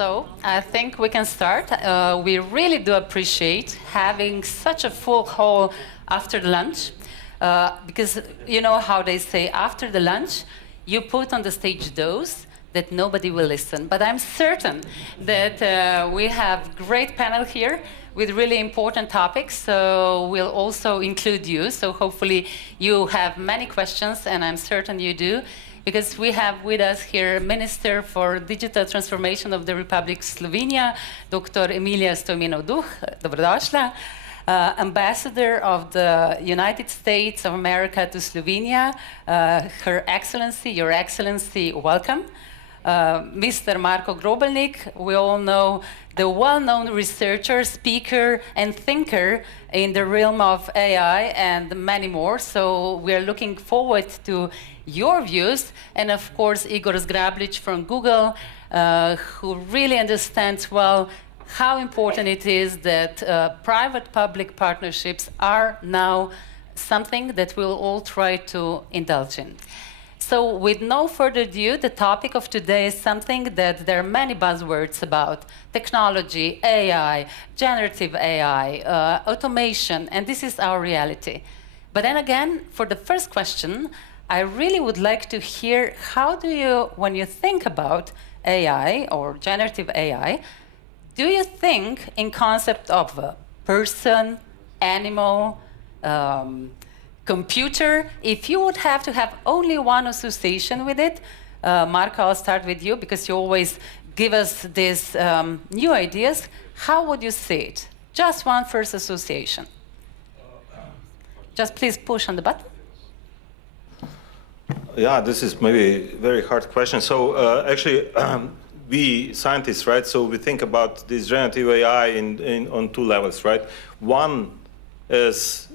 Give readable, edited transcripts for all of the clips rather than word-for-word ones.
So I think we can start. We really do appreciate having such a full hall after lunch, because you know how they say after the lunch, you put on the stage those that nobody will listen. But I'm certain that we have great panel here with really important topics, so we'll also include you. So hopefully you have many questions, and I'm certain you do, because we have with us here Minister for Digital Transformation of the Republic of Slovenia, Dr. Emilija Stojmenova, dobrodošla. Ambassador of the United States of America to Slovenia, Her Excellency, Your Excellency, welcome. Mr. Marko Grobelnik, we all know the well-known researcher, speaker, and thinker in the realm of AI and many more. So we're looking forward to your views. And of course, Igor Zgrabljić from Google, who really understands well how important it is that private-public partnerships are now something that we'll all try to indulge in. So with no further ado, the topic of today is something that there are many buzzwords about: technology, AI, generative AI, automation, and this is our reality. But then again, for the first question, I really would like to hear, how do you, when you think about AI or generative AI, do you think in concept of a person, animal, computer? If you would have to have only one association with it, Marko, I'll start with you, because you always give us these new ideas. How would you see it? Just one first association. Just please push on the button. Yeah, this is maybe a very hard question. So actually, we scientists, right? So we think about this generative AI on two levels, right? One is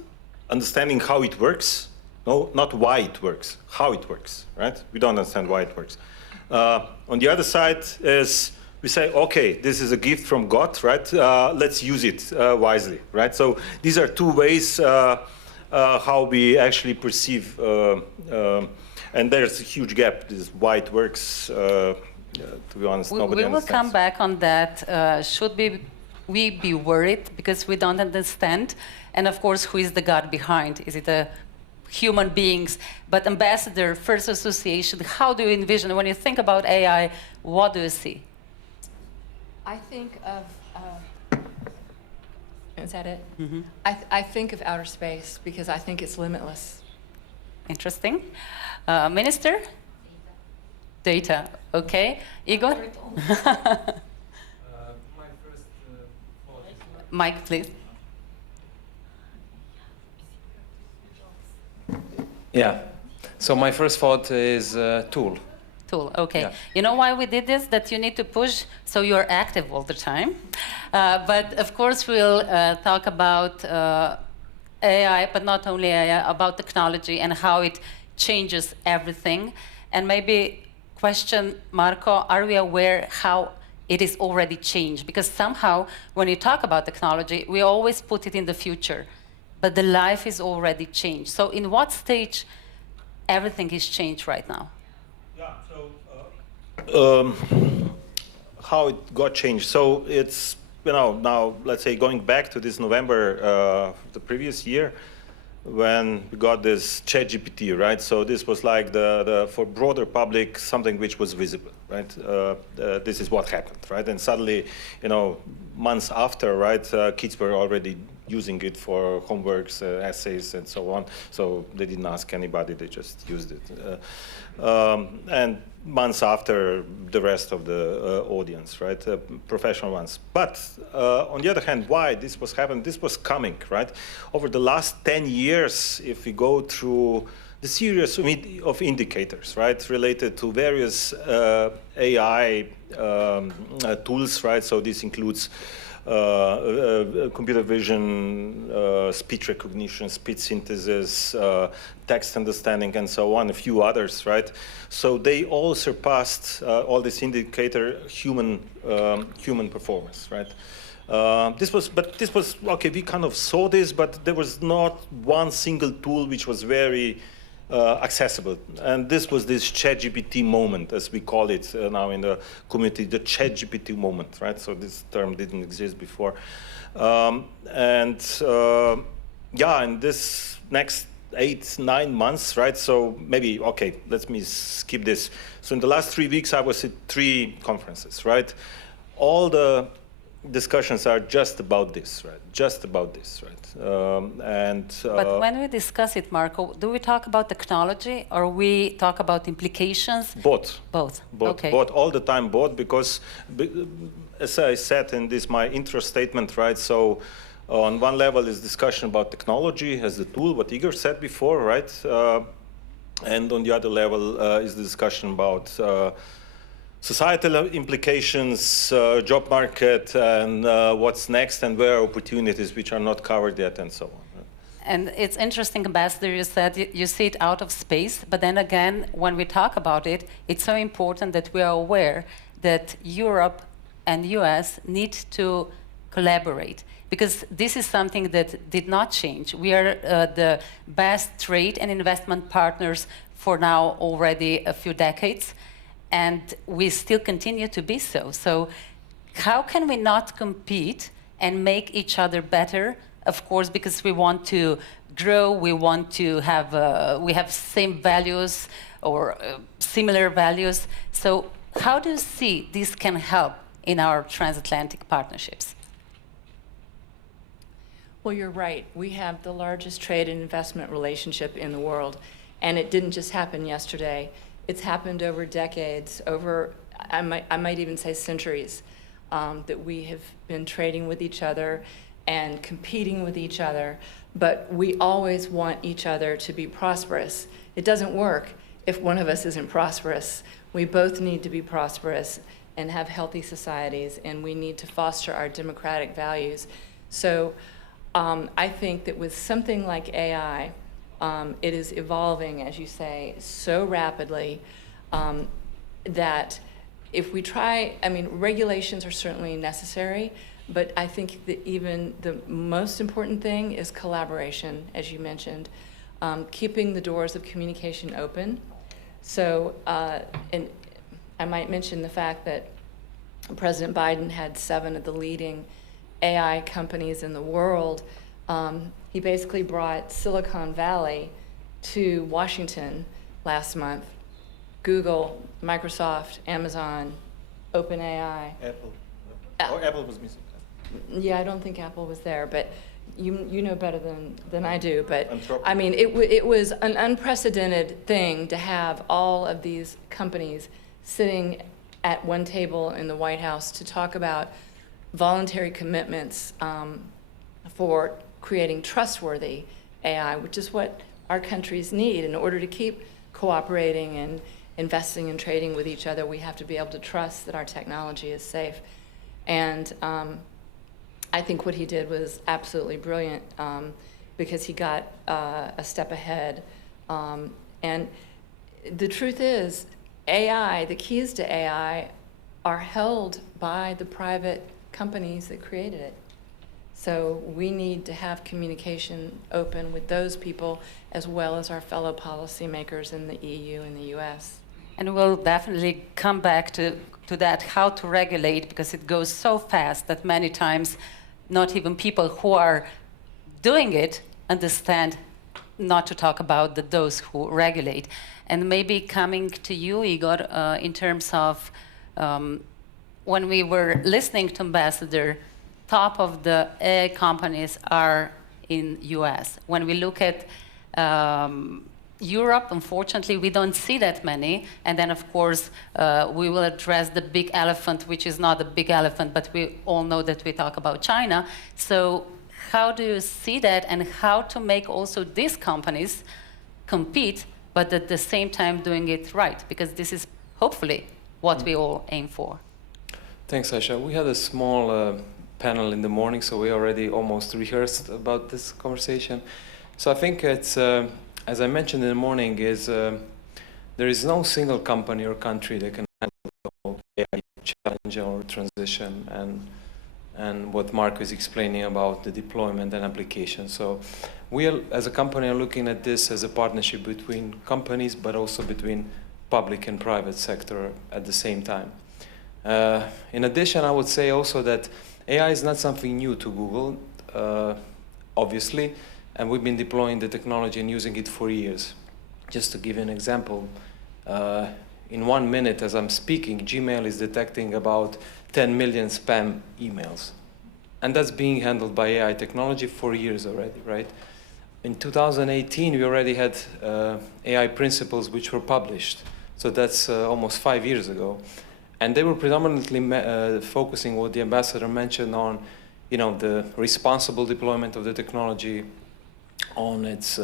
understanding how it works. No, not why it works, how it works, right? We don't understand why it works. On the other side is we say, okay, this is a gift from God, right? Let's use it wisely, right? So these are two ways how we actually perceive, and there's a huge gap. This is why it works. To be honest, nobody understands. We will come back on that. Should we be worried because we don't understand? And of course, who is the God behind? Is it a human beings? But Ambassador, first association, how do you envision, when you think about AI, what do you see? I think of, is that it? Mm-hmm. I think of outer space because I think it's limitless. Interesting. Minister? Data, okay. Igor? My first Mike, please. Yeah. So my first thought is tool. Tool, okay. Yeah. You know why we did this? That you need to push so you're active all the time. But of course we'll talk about AI, but not only AI, about technology and how it changes everything. And maybe question, Marko, are we aware how it is already changed? Because somehow when you talk about technology, we always put it in the future, but the life is already changed. So in what stage everything is changed right now? Yeah, so how it got changed. So it's, you know, now let's say going back to this November the previous year, when we got this ChatGPT, right? So this was like for broader public, something which was visible, right? This is what happened, right? And suddenly, you know, months after, right, kids were already using it for homeworks, essays, and so on. So they didn't ask anybody, they just used it. And months after, the rest of the audience, right, professional ones. But on the other hand, why this was happening? This was coming, right? Over the last 10 years, if we go through the series of indicators, right, related to various AI tools, right? So this includes computer vision, speech recognition, speech synthesis, text understanding, and so on, a few others, right? So they all surpassed all this indicator human performance, right? This was okay. We kind of saw this, but there was not one single tool which was very accessible. And this was this ChatGPT moment, as we call it now in the community, the ChatGPT moment, right? So this term didn't exist before. Yeah, in this next 8-9 months, right? So maybe, okay, let me skip this. So in the last 3 weeks, I was at 3 conferences, right? All the discussions are just about this, right? Just about this, right? But when we discuss it, Marko, do we talk about technology or we talk about implications? Both. Both. Both. Okay. Both. All the time, both. Because, as I said in this my intro statement, right? So, on one level is discussion about technology as a tool, what Igor said before, right? And on the other level is the discussion about societal implications, job market, and what's next, and where are opportunities which are not covered yet, and so on. And it's interesting, Ambassador, you said you see it out of space, but then again, when we talk about it, it's so important that we are aware that Europe and US need to collaborate, because this is something that did not change. We are the best trade and investment partners for now already a few decades, and we still continue to be so. So how can we not compete and make each other better? Of course, because we want to grow, we want to have, we have same values or similar values. So how do you see this can help in our transatlantic partnerships? Well, you're right. We have the largest trade and investment relationship in the world. And it didn't just happen yesterday. It's happened over decades, over, I might even say centuries, that we have been trading with each other and competing with each other. But we always want each other to be prosperous. It doesn't work if one of us isn't prosperous. We both need to be prosperous and have healthy societies, and we need to foster our democratic values. So I think that with something like AI, it is evolving, as you say, so rapidly that if we try, I mean, regulations are certainly necessary, but I think that even the most important thing is collaboration, as you mentioned, keeping the doors of communication open. So, and I might mention the fact that President Biden had 7 of the leading AI companies in the world. He basically brought Silicon Valley to Washington last month. Google, Microsoft, Amazon, OpenAI. Apple. Oh, Apple was missing. Yeah, I don't think Apple was there, but you know better than I do. But Anthropic. I mean, it was an unprecedented thing to have all of these companies sitting at one table in the White House to talk about voluntary commitments for creating trustworthy AI, which is what our countries need. In order to keep cooperating and investing and trading with each other, we have to be able to trust that our technology is safe. And I think what he did was absolutely brilliant because he got a step ahead. And the truth is, AI, the keys to AI, are held by the private companies that created it. So we need to have communication open with those people as well as our fellow policymakers in the EU and the US. And we'll definitely come back to that, how to regulate, because it goes so fast that many times not even people who are doing it understand not to talk about those who regulate. And maybe coming to you, Igor, in terms of when we were listening to Ambassador, top of the AI companies are in US. When we look at Europe, unfortunately, we don't see that many. And then, of course, we will address the big elephant, which is not a big elephant, but we all know that we talk about China. So how do you see that, and how to make also these companies compete, but at the same time doing it right? Because this is hopefully what we all aim for. Thanks, Ajša. We had a small panel in the morning, so we already almost rehearsed about this conversation. So I think it's, as I mentioned in the morning, is there is no single company or country that can handle the whole AI challenge or transition. And and what Marko is explaining about the deployment and application. So we are, as a company, are looking at this as a partnership between companies, but also between public and private sector at the same time. In addition, I would say also that AI is not something new to Google, obviously, and we've been deploying the technology and using it for years. Just to give you an example, in 1 minute as I'm speaking, Gmail is detecting about 10 million spam emails. And that's being handled by AI technology for years already, right? In 2018, we already had AI principles which were published. So that's almost 5 years ago. And they were predominantly focusing what the ambassador mentioned on, the responsible deployment of the technology, on its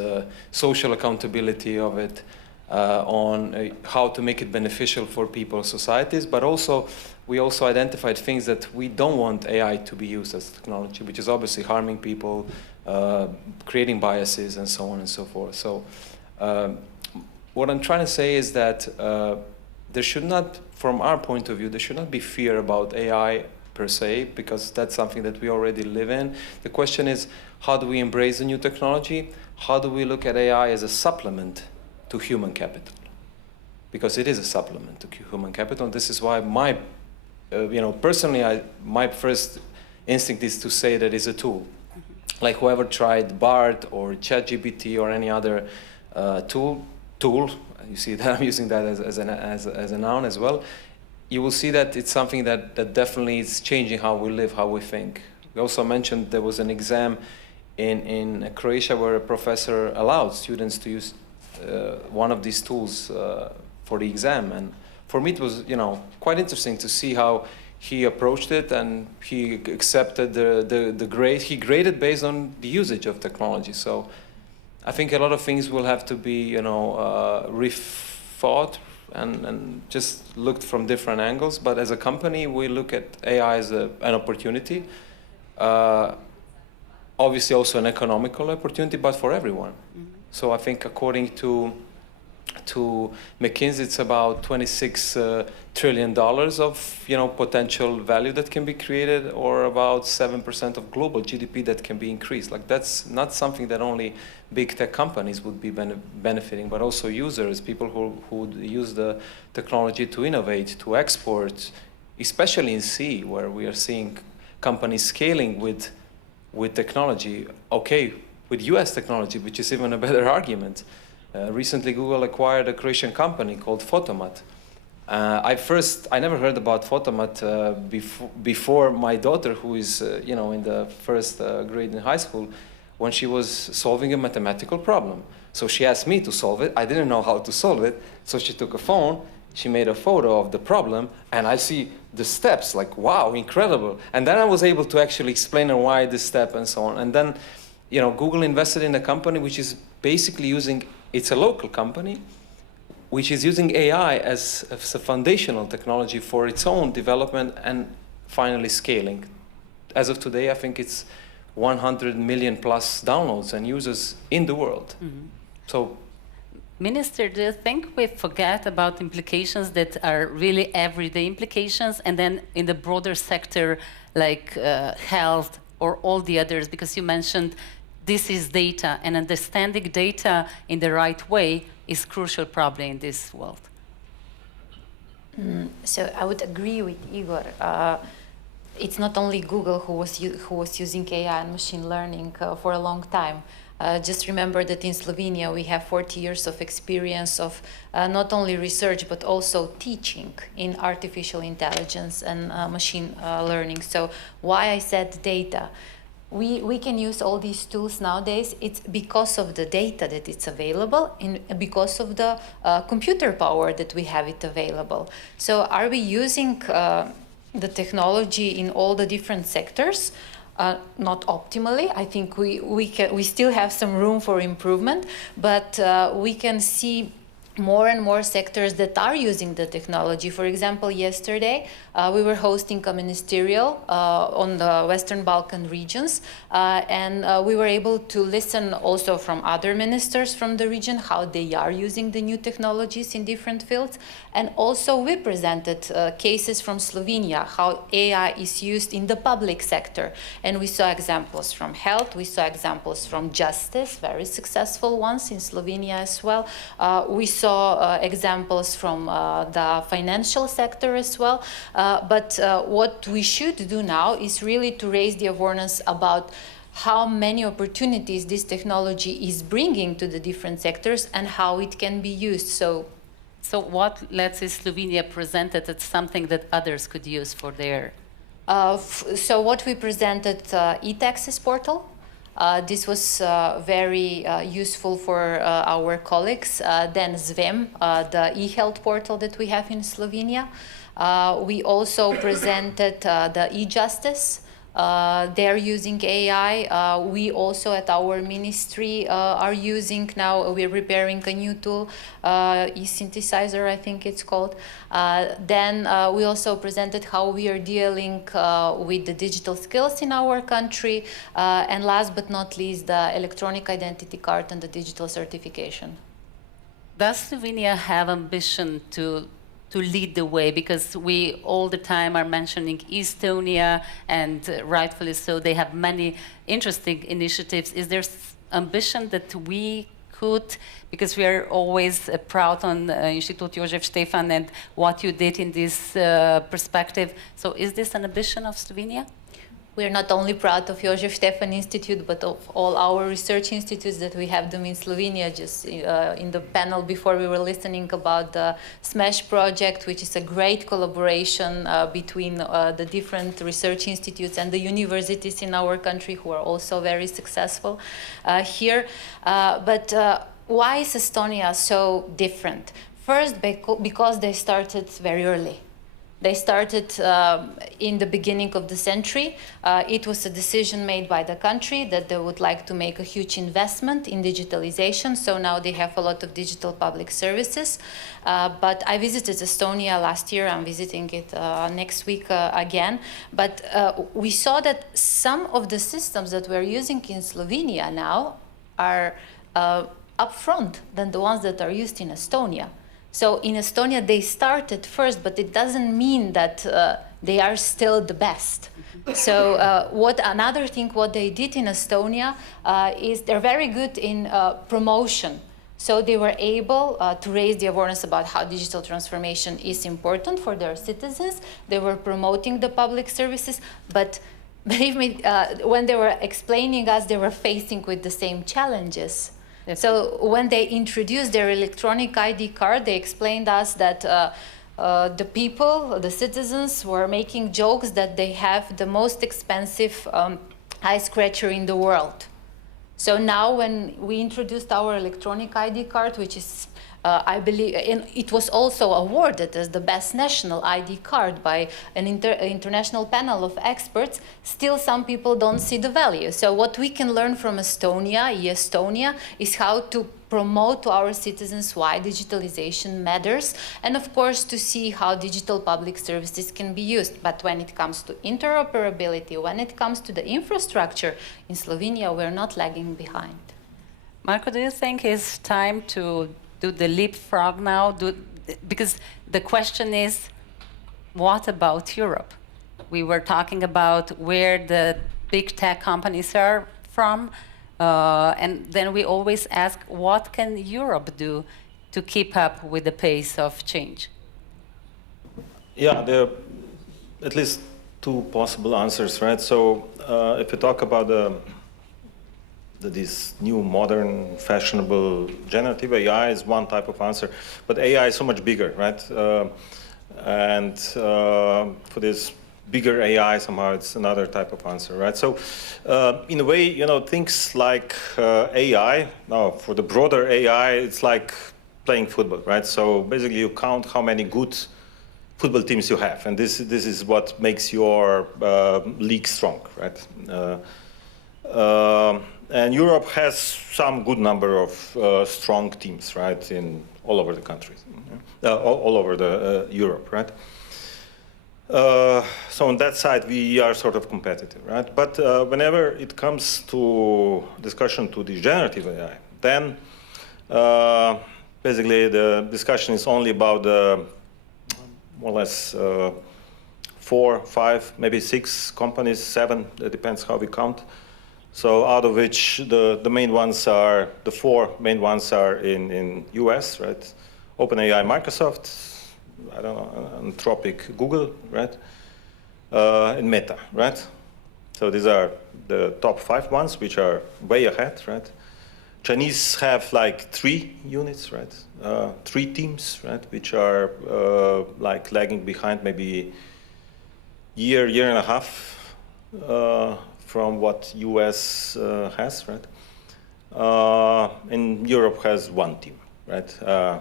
social accountability of it, on how to make it beneficial for people, societies, but also we also identified things that we don't want AI to be used as technology, which is obviously harming people, creating biases, and so on and so forth. So what I'm trying to say is that there should not, from our point of view, there should not be fear about AI per se, because that's something that we already live in. The question is, how do we embrace the new technology? How do we look at AI as a supplement to human capital? Because it is a supplement to human capital. And this is why personally, my first instinct is to say that it's a tool. Like whoever tried BART or ChatGPT or any other tool, you see that I'm using that as a noun as well, you will see that it's something that definitely is changing how we live, how we think. We also mentioned there was an exam in Croatia where a professor allowed students to use one of these tools for the exam. And for me, it was quite interesting to see how he approached it, and he accepted the grade. He graded based on the usage of technology. So I think a lot of things will have to be rethought and just looked from different angles. But as a company, we look at AI as an opportunity. Obviously also an economical opportunity, but for everyone. Mm-hmm. So I think according to McKinsey, it's about $26 trillion of potential value that can be created, or about 7% of global GDP that can be increased. Like, that's not something that only big tech companies would be benefiting, but also users, people who use the technology to innovate, to export, especially in C, where we are seeing companies scaling with technology. Okay, with US technology, which is even a better argument. Recently, Google acquired a Croatian company called Photomat. I never heard about Photomat before my daughter, who is in the first grade in high school, when she was solving a mathematical problem. So she asked me to solve it. I didn't know how to solve it. So she took a phone, she made a photo of the problem, and I see the steps, like, wow, incredible. And then I was able to actually explain her why this step and so on. And then, Google invested in a company which is basically using, it's a local company, which is using AI as a foundational technology for its own development and finally scaling. As of today, I think it's 100 million plus downloads and users in the world. Mm-hmm. So, Minister, do you think we forget about implications that are really everyday implications, and then in the broader sector, like health or all the others? Because you mentioned this is data, and understanding data in the right way is crucial probably in this world. So I would agree with Igor. It's not only Google who was using AI and machine learning for a long time. Just remember that in Slovenia we have 40 years of experience of not only research but also teaching in artificial intelligence and machine learning. So why I said data? We can use all these tools nowadays. It's because of the data that it's available and because of the computer power that we have it available. So are we using the technology in all the different sectors? Not optimally. I think we still have some room for improvement, but we can see more and more sectors that are using the technology. For example, yesterday we were hosting a ministerial on the Western Balkan regions, and we were able to listen also from other ministers from the region how they are using the new technologies in different fields. And also we presented cases from Slovenia, how AI is used in the public sector. And we saw examples from health, we saw examples from justice, very successful ones in Slovenia as well. We saw examples from the financial sector as well. But what we should do now is really to raise the awareness about how many opportunities this technology is bringing to the different sectors and how it can be used. So what, let's say, Slovenia presented as something that others could use for their... So what we presented, e-taxes portal. This was very useful for our colleagues. Then ZVEM, the e-health portal that we have in Slovenia. We also presented the e-justice. They're using AI. We also at our ministry are using now, we're preparing a new tool, e-synthesizer, I think it's called. Then we also presented how we are dealing with the digital skills in our country. And last but not least, the electronic identity card and the digital certification. Does Slovenia have ambition to lead the way? Because we all the time are mentioning Estonia, and rightfully so, they have many interesting initiatives. Is there ambition that we could, because we are always proud on Institute Jozef Stefan and what you did in this perspective. So is this an ambition of Slovenia? We're not only proud of Jozef Stefan Institute, but of all our research institutes that we have them in Slovenia. Just in the panel before, we were listening about the SMASH project, which is a great collaboration between the different research institutes and the universities in our country, who are also very successful here. But why is Estonia so different? First, because they started very early. They started in the beginning of the century. It was a decision made by the country that they would like to make a huge investment in digitalization. So now they have a lot of digital public services. But I visited Estonia last year. I'm visiting it next week again. But we saw that some of the systems that we're using in Slovenia now are upfront than the ones that are used in Estonia. So in Estonia, they started first, but it doesn't mean that they are still the best. So another thing what they did in Estonia is they're very good in promotion. So they were able to raise the awareness about how digital transformation is important for their citizens. They were promoting the public services, but believe me, when they were explaining us, they were facing with the same challenges. So when they introduced their electronic ID card, they explained us that the people, the citizens, were making jokes that they have the most expensive eye scratcher in the world. So now when we introduced our electronic ID card, which is, I believe, and it was also awarded as the best national ID card by an international panel of experts, still some people don't see the value. So what we can learn from Estonia, is how to promote to our citizens why digitalization matters, and of course to see how digital public services can be used. But when it comes to interoperability, when it comes to the infrastructure, in Slovenia we're not lagging behind. Marko, do you think it's time to do the leapfrog now? Because the question is, what about Europe? We were talking about where the big tech companies are from, and then we always ask, what can Europe do to keep up with the pace of change? Yeah, there are at least two possible answers, right? So if you talk about this new, modern, fashionable generative AI is one type of answer, but AI is so much bigger, right? And for this bigger AI, somehow it's another type of answer, right? So in a way, you know, things like AI, now for the broader AI, it's like playing football, right? So basically you count how many good football teams you have, and this is what makes your league strong, right? And Europe has some good number of strong teams, right, in all over the countries, all over the Europe, right? So on that side, we are sort of competitive, right? But whenever it comes to discussion to the generative AI, then basically the discussion is only about more or less 4, 5, maybe 6 companies, 7, it depends how we count. So out of which the main ones are, the 4 main ones are in US, right? OpenAI, Microsoft, I don't know, Anthropic, Google, right? And Meta, right? So these are the top 5 ones, which are way ahead, right? Chinese have like 3 units, right? 3 teams, right? Which are like lagging behind maybe year and a half from what US has, right? And Europe has 1 team, right?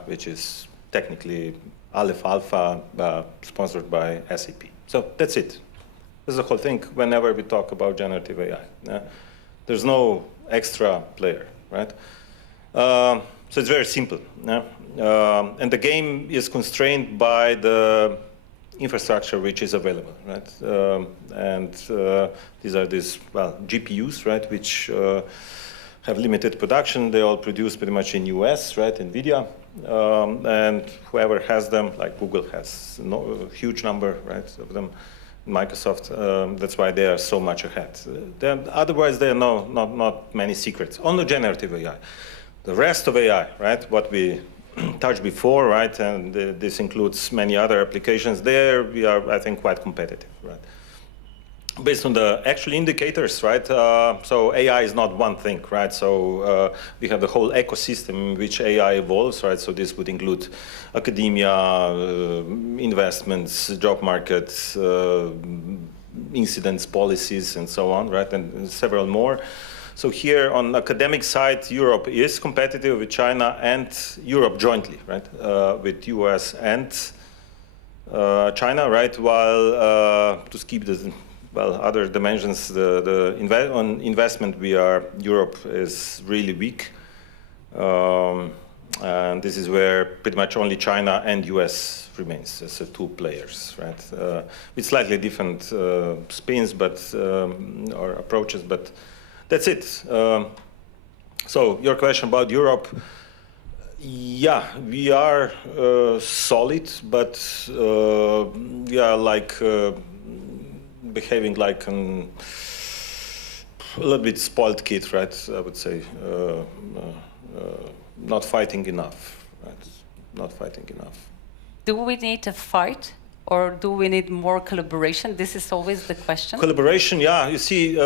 Which is technically Aleph Alpha, sponsored by SAP. So that's it. This is the whole thing whenever we talk about generative AI. There's no extra player, right? So it's very simple. And the game is constrained by the infrastructure which is available, right? These are GPUs, right, which have limited production. They all produce pretty much in US, right, NVIDIA. And whoever has them, like Google has a huge number, right, of them, Microsoft, that's why they are so much ahead. Otherwise, there are not many secrets. On the generative AI. The rest of AI, right, what we touched before, right, and this includes many other applications, there we are, I think, quite competitive, right? Based on the actual indicators, right, so AI is not one thing, right, so we have the whole ecosystem in which AI evolves, right, so this would include academia, investments, job markets, incidents, policies, and so on, right, and several more. So here on academic side, Europe is competitive with China and Europe jointly, right, with US and China, right, while to skip the other dimensions, on investment, Europe is really weak. And this is where pretty much only China and US remains as 2 players, right? With slightly different spins, or approaches, but that's it. So your question about Europe, yeah, we are solid, but we are like behaving like a little bit spoiled kid, right? I would say not fighting enough, right? Not fighting enough. Do we need to fight, or do we need more collaboration? This is always the question. Collaboration, yeah. You see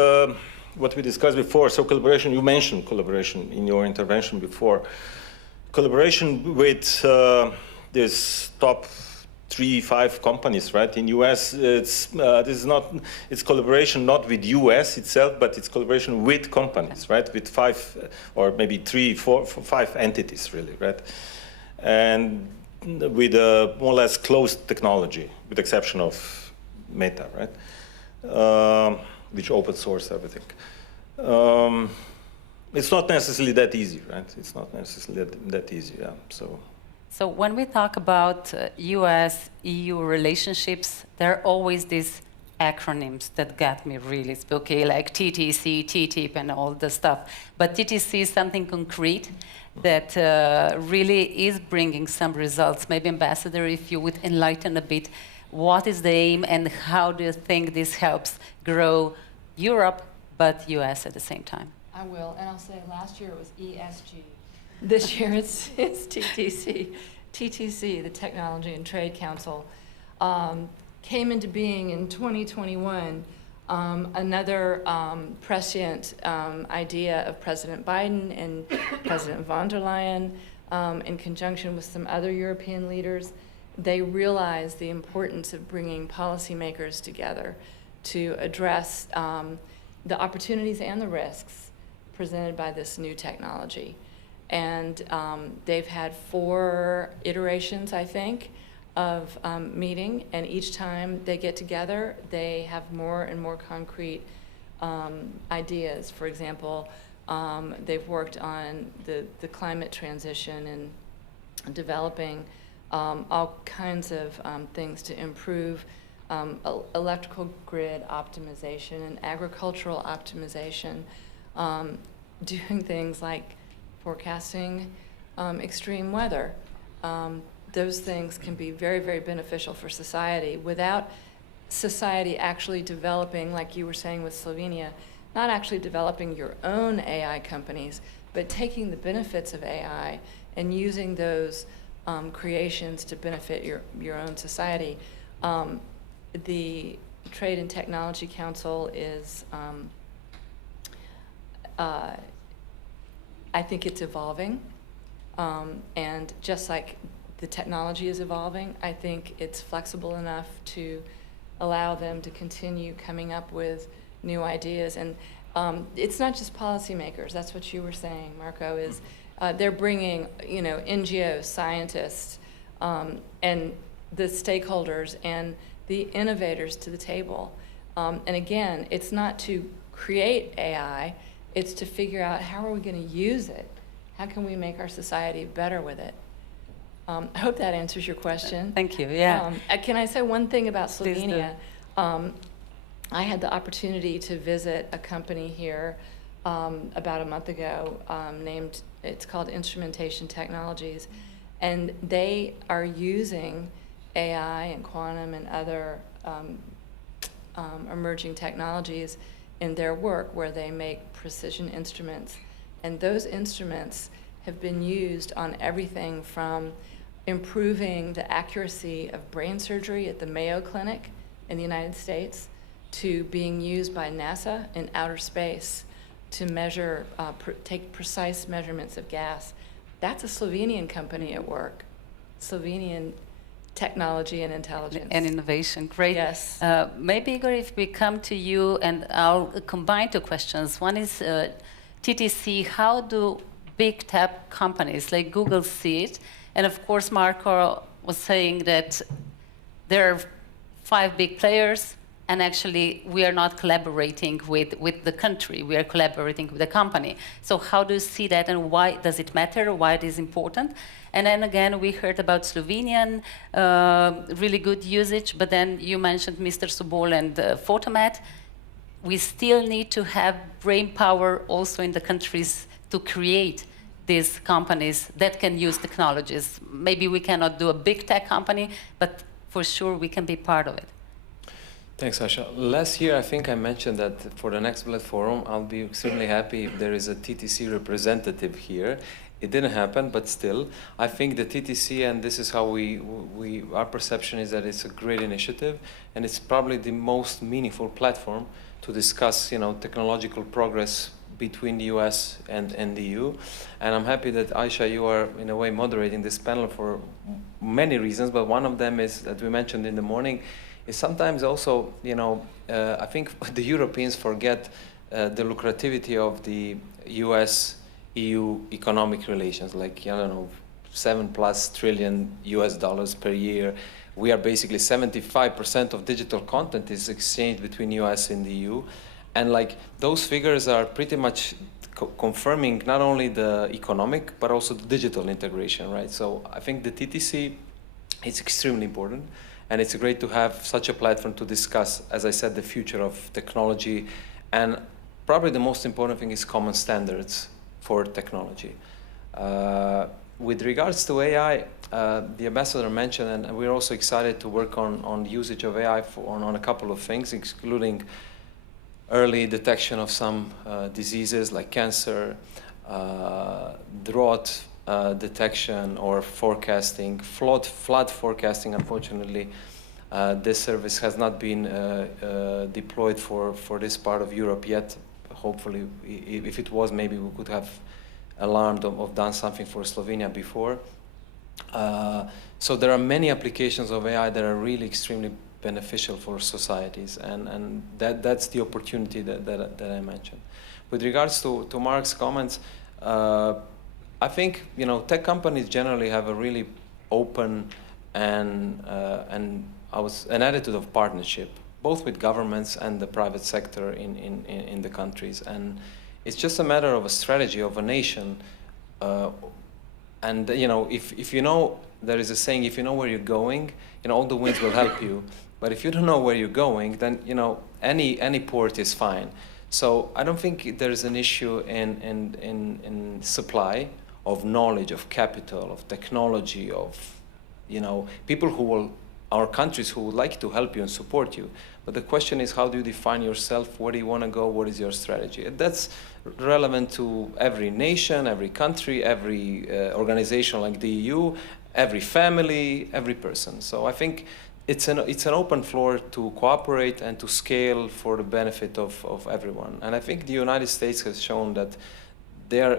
what we discussed before. So collaboration. You mentioned collaboration in your intervention before. Collaboration with this top 3-5 companies, right? In US, it's collaboration not with US itself, but it's collaboration with companies, right? With 5 or maybe 3, 4, 5 entities, really, right? And with a more or less closed technology, with the exception of Meta, right? Which open source everything. It's not necessarily that easy, right? It's not necessarily that easy, yeah. So when we talk about US-EU relationships, there are always these acronyms that got me really spooky, like TTC, TTIP, and all the stuff. But TTC is something concrete that really is bringing some results. Maybe, Ambassador, if you would enlighten a bit, what is the aim and how do you think this helps grow Europe, but US at the same time? I will, and I'll say last year it was ESG. This year it's TTC. TTC, the Technology and Trade Council, came into being in 2021. Another prescient idea of President Biden and President von der Leyen, in conjunction with some other European leaders. They realized the importance of bringing policymakers together to address the opportunities and the risks presented by this new technology. And they've had 4 iterations, I think, of meeting, and each time they get together, they have more and more concrete ideas. For example, they've worked on the climate transition developing all kinds of things to improve electrical grid optimization and agricultural optimization, doing things like forecasting extreme weather. Those things can be very, very beneficial for society without society actually developing, like you were saying with Slovenia, not actually developing your own AI companies, but taking the benefits of AI and using those creations to benefit your own society. The Trade and Technology Council is, I think it's evolving. And just like the technology is evolving, I think it's flexible enough to allow them to continue coming up with new ideas. And it's not just policymakers. That's what you were saying, Marko, is they're bringing, NGOs, scientists, and the stakeholders and the innovators to the table. And again, it's not to create AI, it's to figure out how are we going to use it? How can we make our society better with it? I hope that answers your question. Thank you, yeah. Can I say one thing about Slovenia? I had the opportunity to visit a company here about a month ago it's called Instrumentation Technologies, and they are using AI and quantum and other emerging technologies in their work where they make precision instruments. And those instruments have been used on everything from improving the accuracy of brain surgery at the Mayo Clinic in the United States to being used by NASA in outer space to measure, take precise measurements of gas. That's a Slovenian company at work, Slovenian technology and intelligence. And innovation, great. Yes. Maybe, Igor, if we come to you, and I'll combine two questions. One is TTC, how do big tech companies like Google see it? And of course, Marko was saying that there are 5 big players, and actually we are not collaborating with the country, we are collaborating with the company. So how do you see that, and why does it matter, why it is important? And then again, we heard about Slovenian really good usage, but then you mentioned Mr. Sobol and Photomat. We still need to have brain power also in the countries to create these companies that can use technologies. Maybe we cannot do a big tech company, but for sure we can be part of it. Thanks, Ajša. Last year, I think I mentioned that for the next Blood Forum, I'll be extremely happy if there is a TTC representative here. It didn't happen, but still, I think the TTC, and this is how our perception is that it's a great initiative, and it's probably the most meaningful platform to discuss, technological progress between the US and the EU. And I'm happy that, Ajša, you are, in a way, moderating this panel for many reasons, but one of them is, that we mentioned in the morning, is sometimes also, I think the Europeans forget the lucrativity of the US-EU economic relations, like, $7+ trillion per year. We are basically 75% of digital content is exchanged between US and the EU. And those figures are pretty much confirming not only the economic, but also the digital integration, right? So I think the TTC is extremely important. And it's great to have such a platform to discuss, as I said, the future of technology. And probably the most important thing is common standards for technology. With regards to AI, the ambassador mentioned, and we're also excited to work on the usage of AI on a couple of things, including early detection of some diseases like cancer, drought detection or forecasting, flood forecasting. Unfortunately, this service has not been deployed for this part of Europe yet. Hopefully, if it was, maybe we could have alarmed or done something for Slovenia before. So there are many applications of AI that are really extremely beneficial for societies, and that's the opportunity that I mentioned. With regards to Mark's comments, I think tech companies generally have a really open and an attitude of partnership, both with governments and the private sector in the countries. And it's just a matter of a strategy of a nation And if you know, there is a saying, if you know where you're going, all the winds will help you. But if you don't know where you're going, then any port is fine. So I don't think there is an issue in supply of knowledge, of capital, of technology, of people who will, our countries who would like to help you and support you. But the question is, how do you define yourself? Where do you want to go? What is your strategy? And that's relevant to every nation, every country, every organization like the EU, every family, every person. So I think it's an open floor to cooperate and to scale for the benefit of everyone. And I think the United States has shown that they are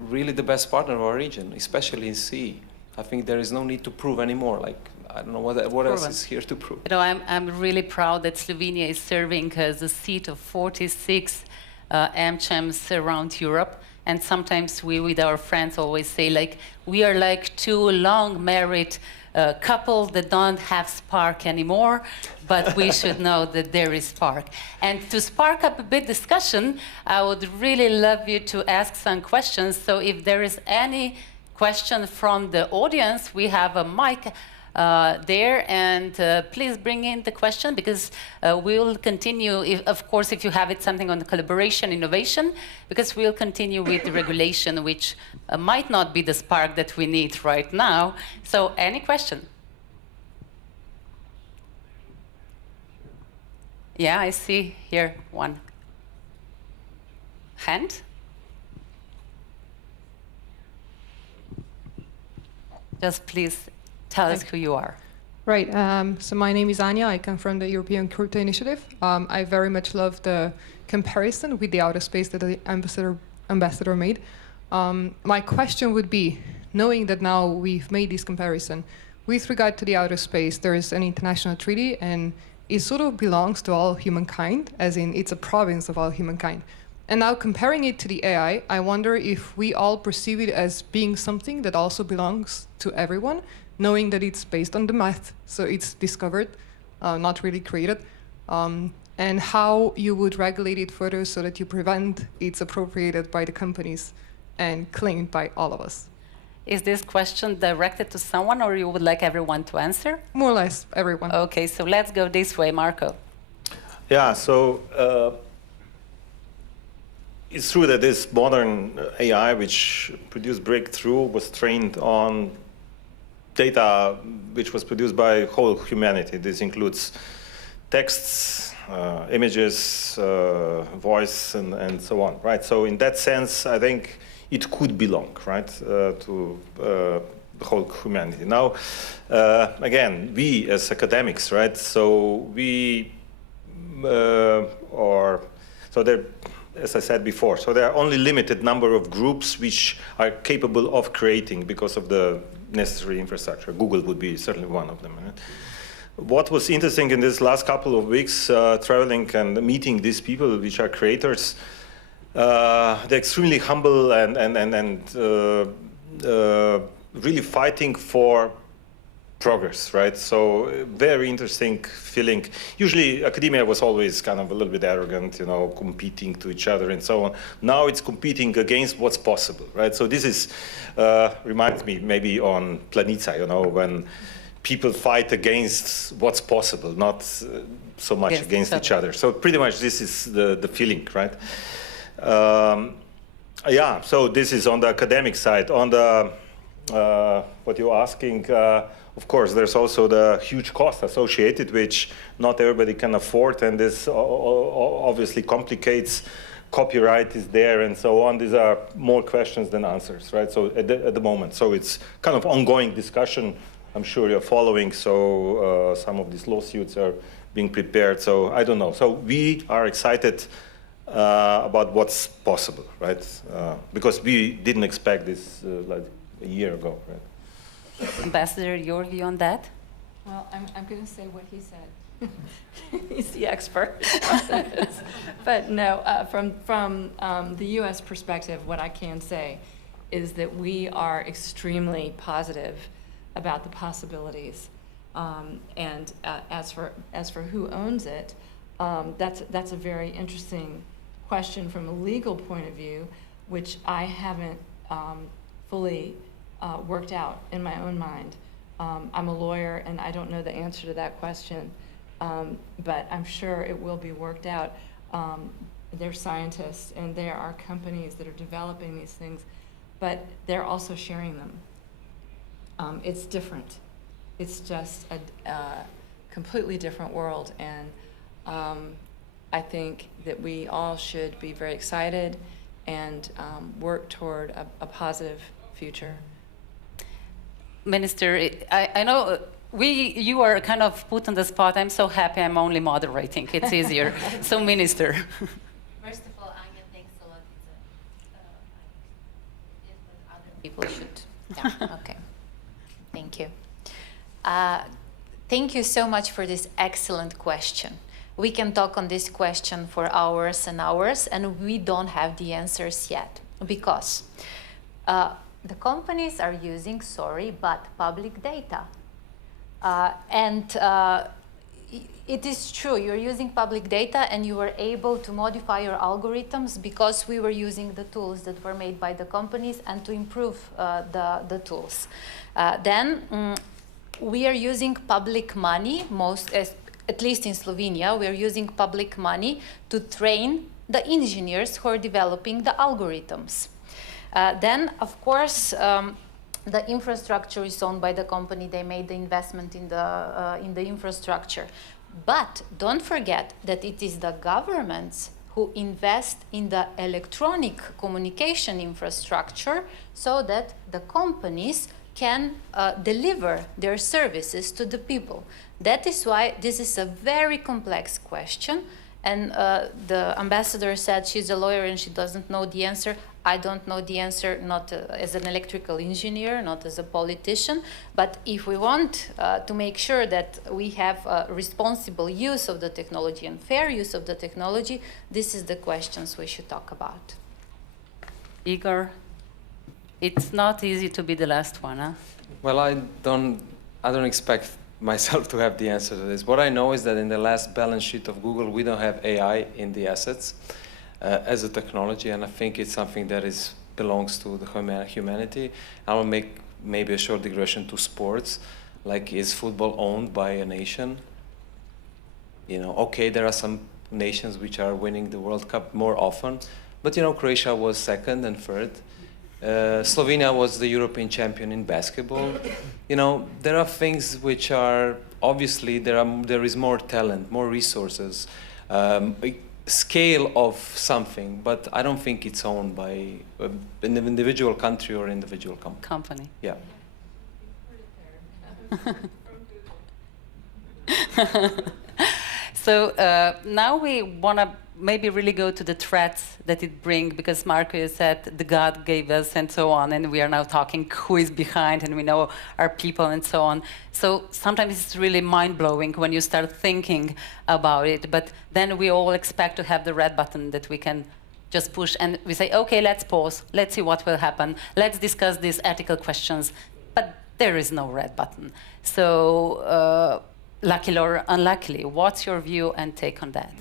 really the best partner of our region, especially in CE. I think there is no need to prove anymore. Like, I don't know what else is here to prove. I'm really proud that Slovenia is serving as a seat of 46 AmChams around Europe. And sometimes we, with our friends, always say, like, we are like two long-married couple that don't have spark anymore, but we should know that there is spark. And to spark up a bit discussion, I would really love you to ask some questions. So if there is any question from the audience, we have a mic there, and please bring in the question, because we'll continue, of course, if you have something on the collaboration, innovation, because we'll continue with the regulation, which might not be the spark that we need right now. So any question? Yeah, I see here one hand. Just please tell us who you are. Right. So my name is Anya. I come from the European Crypto Initiative. I very much love the comparison with the outer space that the ambassador made. My question would be, knowing that now we've made this comparison, with regard to the outer space, there is an international treaty, and it sort of belongs to all humankind, as in it's a province of all humankind. And now comparing it to the AI, I wonder if we all perceive it as being something that also belongs to everyone, knowing that it's based on the math, so it's discovered, not really created, and how you would regulate it further so that you prevent it's appropriated by the companies and claimed by all of us. Is this question directed to someone, or you would like everyone to answer? More or less, everyone. Okay, so let's go this way, Marko. Yeah, so it's true that this modern AI, which produced breakthrough, was trained on data which was produced by whole humanity. This includes texts, images, voice, and so on, right? So in that sense, I think it could belong, right, to the whole humanity. Now, again, we as academics, right, so we so there, as I said before, so there are only limited number of groups which are capable of creating because of the necessary infrastructure. Google would be certainly one of them. Right? What was interesting in this last couple of weeks, traveling and meeting these people which are creators, they're extremely humble and really fighting for progress, right? So very interesting feeling. Usually academia was always kind of a little bit arrogant, competing to each other and so on. Now it's competing against what's possible, right? So this is, reminds me maybe on Planica, when people fight against what's possible, not so much against each other. So pretty much this is the feeling, right? Yeah, so this is on the academic side. On the, what you're asking, of course, there's also the huge cost associated, which not everybody can afford, and this obviously complicates. Copyright is there, and so on. These are more questions than answers, right? So at the moment, so it's kind of ongoing discussion. I'm sure you're following. So some of these lawsuits are being prepared. So I don't know. So we are excited about what's possible, right? Because we didn't expect this like a year ago, right? Ambassador, your view on that? Well, I'm going to say what he said. He's the expert. But no, from the U.S. perspective, what I can say is that we are extremely positive about the possibilities. And as for who owns it, that's a very interesting question from a legal point of view, which I haven't fully worked out in my own mind. I'm a lawyer, and I don't know the answer to that question, but I'm sure it will be worked out. They're scientists, and there are companies that are developing these things, but they're also sharing them. It's different. It's just a completely different world, and I think that we all should be very excited and work toward a positive future. Minister, I know you are kind of put on the spot. I'm so happy I'm only moderating. It's easier. So, Minister. First of all, Anya, thanks a lot. Other people should. Yeah, okay. Thank you. Thank you so much for this excellent question. We can talk on this question for hours and hours, and we don't have the answers yet, because the companies are using, but public data. It is true, you're using public data, and you were able to modify your algorithms because we were using the tools that were made by the companies and to improve the tools. We are using public money, at least in Slovenia, we are using public money to train the engineers who are developing the algorithms. Then, of course, the infrastructure is owned by the company. They made the investment in the infrastructure. But don't forget that it is the governments who invest in the electronic communication infrastructure so that the companies can deliver their services to the people. That is why this is a very complex question. And the ambassador said she's a lawyer and she doesn't know the answer. I don't know the answer, not as an electrical engineer, not as a politician. But if we want to make sure that we have responsible use of the technology and fair use of the technology, this is the questions we should talk about. Igor, it's not easy to be the last one, huh? Well, I don't expect myself to have the answer to this. What I know is that in the last balance sheet of Google, we don't have AI in the assets as a technology, and I think it's something that belongs to the humanity. I will make maybe a short digression to sports. Like, is football owned by a nation? You know, okay, there are some nations which are winning the World Cup more often, but you know, Croatia was second and third. Slovenia was the European champion in basketball. You know, there are things which are, obviously, there is more talent, more resources, scale of something, but I don't think it's owned by an individual country or individual company. Yeah. So now we want to maybe really go to the threats that it brings, because Marko said the God gave us and so on, and we are now talking who is behind, and we know our people and so on. So sometimes it's really mind-blowing when you start thinking about it, but then we all expect to have the red button that we can just push, and we say, okay, let's pause, let's see what will happen, let's discuss these ethical questions, but there is no red button. So luckily or unluckily, what's your view and take on that?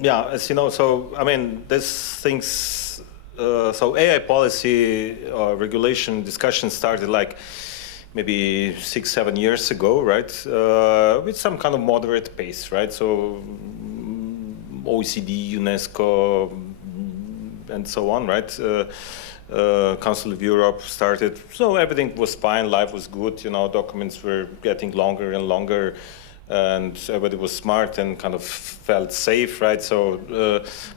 Yeah, as you know, so I mean, this things, so AI policy regulation discussion started like maybe 6-7 years ago, right? With some kind of moderate pace, right? So OECD, UNESCO, and so on, right? Council of Europe started, so everything was fine, life was good, you know, documents were getting longer and longer, and everybody was smart and kind of felt safe, right? So,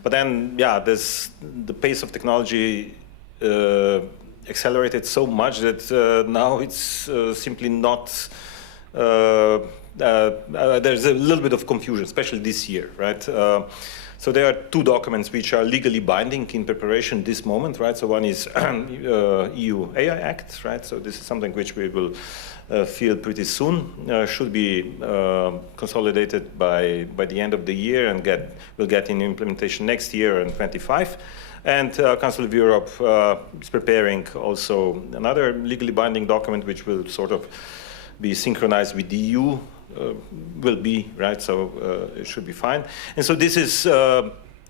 but then, yeah, the pace of technology accelerated so much that now it's simply not, there's a little bit of confusion, especially this year, right? So there are two documents which are legally binding in preparation this moment, right? So one is EU AI Act, right? So this is something which we will feel pretty soon, should be consolidated by the end of the year and will get in implementation next year in 25. And Council of Europe is preparing also another legally binding document which will sort of be synchronized with the EU, will be, right? So it should be fine. And so this is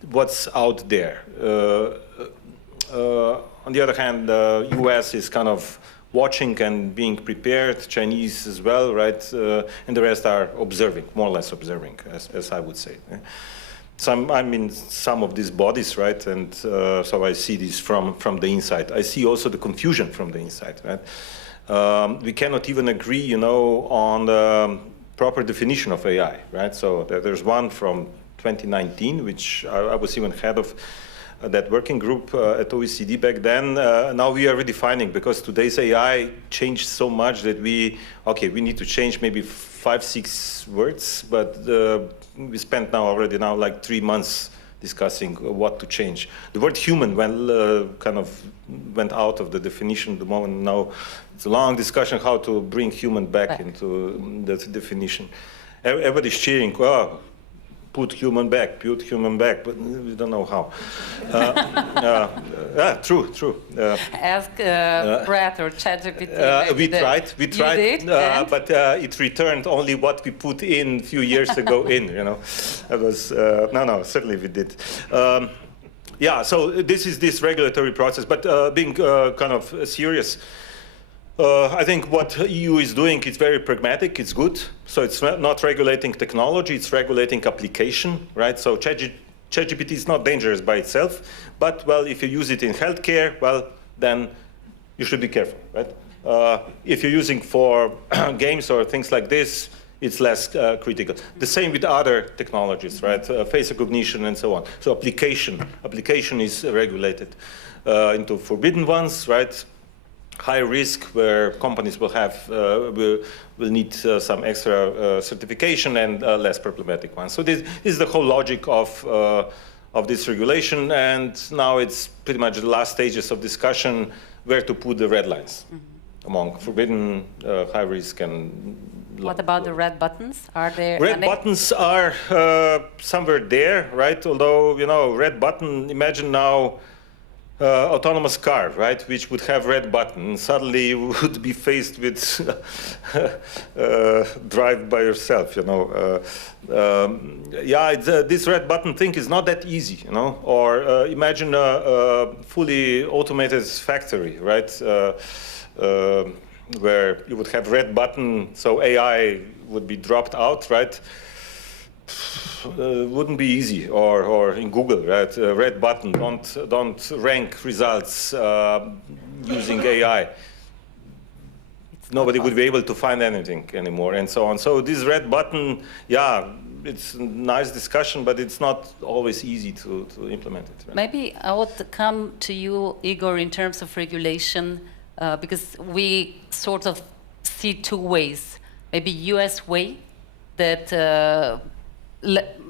what's out there. on the other hand, the US is kind of watching and being prepared, Chinese as well, right? And the rest are observing, more or less observing, as I would say. I'm in some of these bodies, right? And so I see this from the inside. I see also the confusion from the inside, right? We cannot even agree, you know, on the proper definition of AI, right? So there's one from 2019, which I was even head of that working group at OECD back then. Now we are redefining, because today's AI changed so much that we need to change maybe 5-6 words, but we spent already like 3 months discussing what to change. The word human kind of went out of the definition the moment. Now it's a long discussion how to bring human back into the definition. Everybody's cheering, oh, put human back, but we don't know how. True. Ask Brett or ChatGPT. We tried, you did, but it returned only what we put in a few years ago in, you know. It was, no, certainly we did. Yeah, so this is this regulatory process, but being kind of serious, I think what EU is doing is very pragmatic, it's good. So it's not regulating technology, it's regulating application, right? So ChatGPT is not dangerous by itself, but, well, if you use it in healthcare, well, then you should be careful, right? If you're using for games or things like this, it's less critical. The same with other technologies, right? Face recognition and so on. So application is regulated into forbidden ones, right? High risk, where companies will have will need some extra certification, and less problematic ones. So this is the whole logic of this regulation, and now it's pretty much the last stages of discussion where to put the red lines among forbidden, high risk, and what about the red buttons? Are there red buttons are somewhere there, right? Although, you know, red button. Imagine now. Autonomous car, right, which would have red button, suddenly would be faced with drive by yourself, you know. This red button thing is not that easy, you know. Or imagine a fully automated factory, right, where you would have red button, so AI would be dropped out, right. Wouldn't be easy, or in Google, right? Red button, don't rank results using AI. Nobody would be able to find anything anymore, and so on. So this red button, yeah, it's a nice discussion, but it's not always easy to implement it. Right? Maybe I would come to you, Igor, in terms of regulation, because we sort of see two ways. Maybe US way that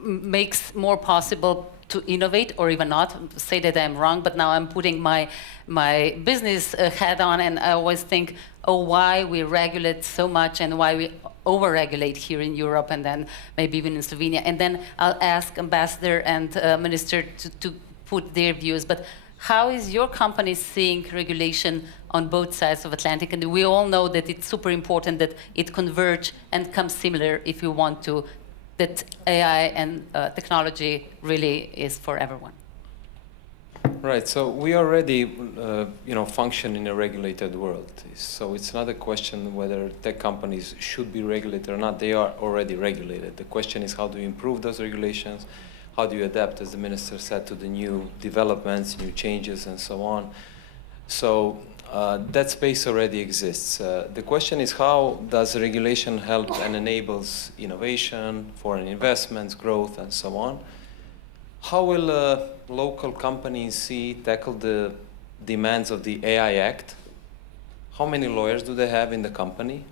makes more possible to innovate, or even not. Say that I'm wrong, but now I'm putting my business hat on, and I always think, oh, why we regulate so much, and why we over-regulate here in Europe, and then maybe even in Slovenia. And then I'll ask Ambassador and Minister to put their views. But how is your company seeing regulation on both sides of Atlantic? And we all know that it's super important that it converge and come similar if you want to, that AI and technology really is for everyone. Right. So we already, function in a regulated world. So it's not a question whether tech companies should be regulated or not. They are already regulated. The question is, how do you improve those regulations? How do you adapt, as the minister said, to the new developments, new changes, and so on? So that space already exists. The question is, how does regulation help and enables innovation, foreign investments, growth, and so on? How will local companies tackle the demands of the AI Act? How many lawyers do they have in the company?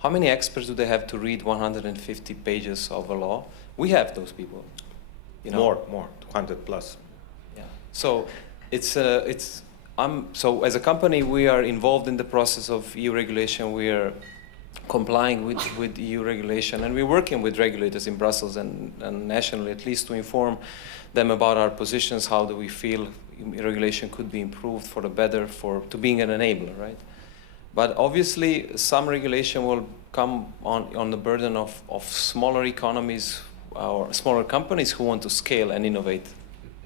How many experts do they have to read 150 pages of a law? We have those people. You know? More, 200 plus. Yeah. So so as a company, we are involved in the process of EU regulation. We are complying with EU regulation, and we're working with regulators in Brussels and nationally, at least, to inform them about our positions. How do we feel regulation could be improved for the better, to being an enabler, right? But obviously, some regulation will come on the burden of smaller economies or smaller companies who want to scale and innovate.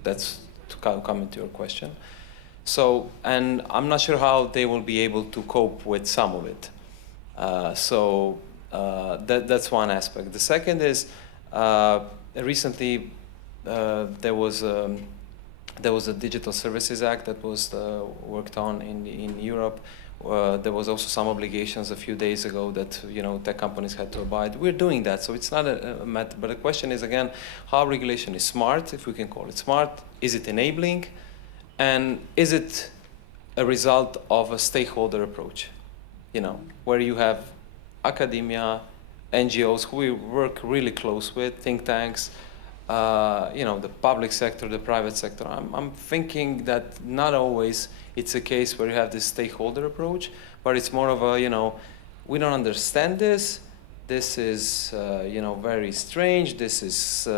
That's to come into your question. So, and I'm not sure how they will be able to cope with some of it. That's one aspect. The second is recently there was a Digital Services Act that was worked on in Europe. There was also some obligations a few days ago that tech companies had to abide. We're doing that, so it's not a matter. But the question is again, how regulation is smart, if we can call it smart. Is it enabling, and is it a result of a stakeholder approach? Where you have academia, NGOs who we work really close with, think tanks, the public sector, the private sector. I'm thinking that not always it's a case where you have this stakeholder approach, but it's more of a, we don't understand this. This is, very strange. This is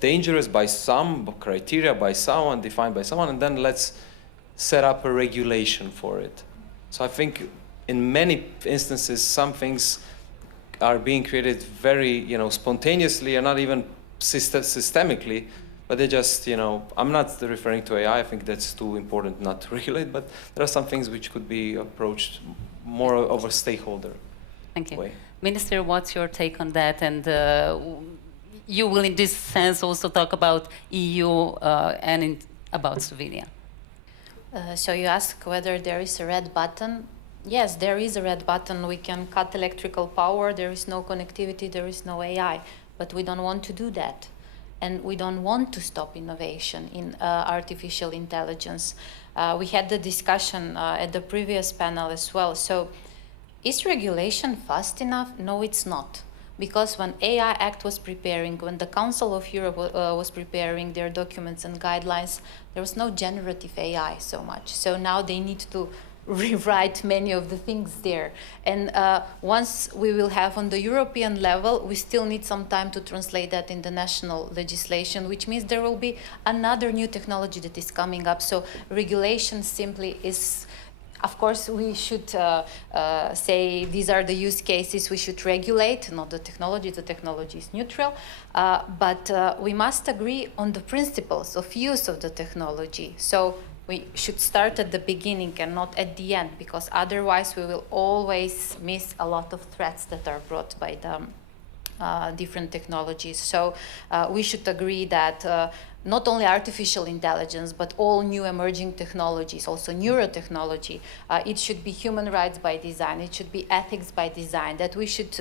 dangerous by some criteria, by someone, defined by someone, and then let's set up a regulation for it. So I think in many instances, some things are being created very, spontaneously and not even systemically, but they just, I'm not referring to AI. I think that's too important not to regulate, but there are some things which could be approached more of a stakeholder way. Minister, what's your take on that? And you will, in this sense, also talk about EU and about Slovenia. So you ask whether there is a red button. Yes, there is a red button. We can cut electrical power. There is no connectivity. There is no AI. But we don't want to do that. And we don't want to stop innovation in artificial intelligence. We had the discussion at the previous panel as well. So is regulation fast enough? No, it's not. Because when AI Act was preparing, when the Council of Europe was preparing their documents and guidelines, there was no generative AI so much. So now they need to rewrite many of the things there. And once we will have on the European level, we still need some time to translate that in the national legislation, which means there will be another new technology that is coming up. So regulation simply is, of course, we should say these are the use cases we should regulate, not the technology is neutral, but we must agree on the principles of use of the technology. So we should start at the beginning and not at the end, because otherwise we will always miss a lot of threats that are brought by the different technologies. So we should agree that not only artificial intelligence, but all new emerging technologies, also neurotechnology, it should be human rights by design, it should be ethics by design, that we should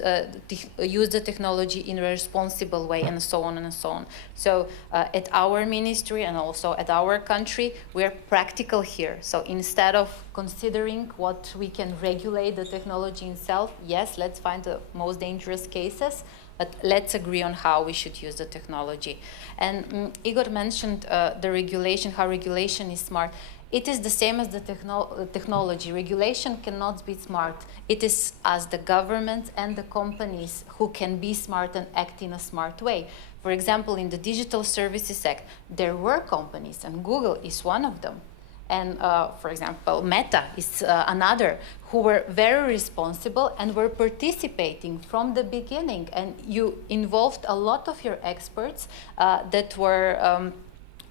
use the technology in a responsible way, and so on and so on. So at our ministry and also at our country, we're practical here. So instead of considering what we can regulate the technology itself, yes, let's find the most dangerous cases, but let's agree on how we should use the technology. And Igor mentioned the regulation, how regulation is smart. It is the same as the technology. Regulation cannot be smart. It is us, the governments and the companies, who can be smart and act in a smart way. For example, in the Digital Services Act, there were companies, and Google is one of them. And for example, Meta is another, who were very responsible and were participating from the beginning. And you involved a lot of your experts that were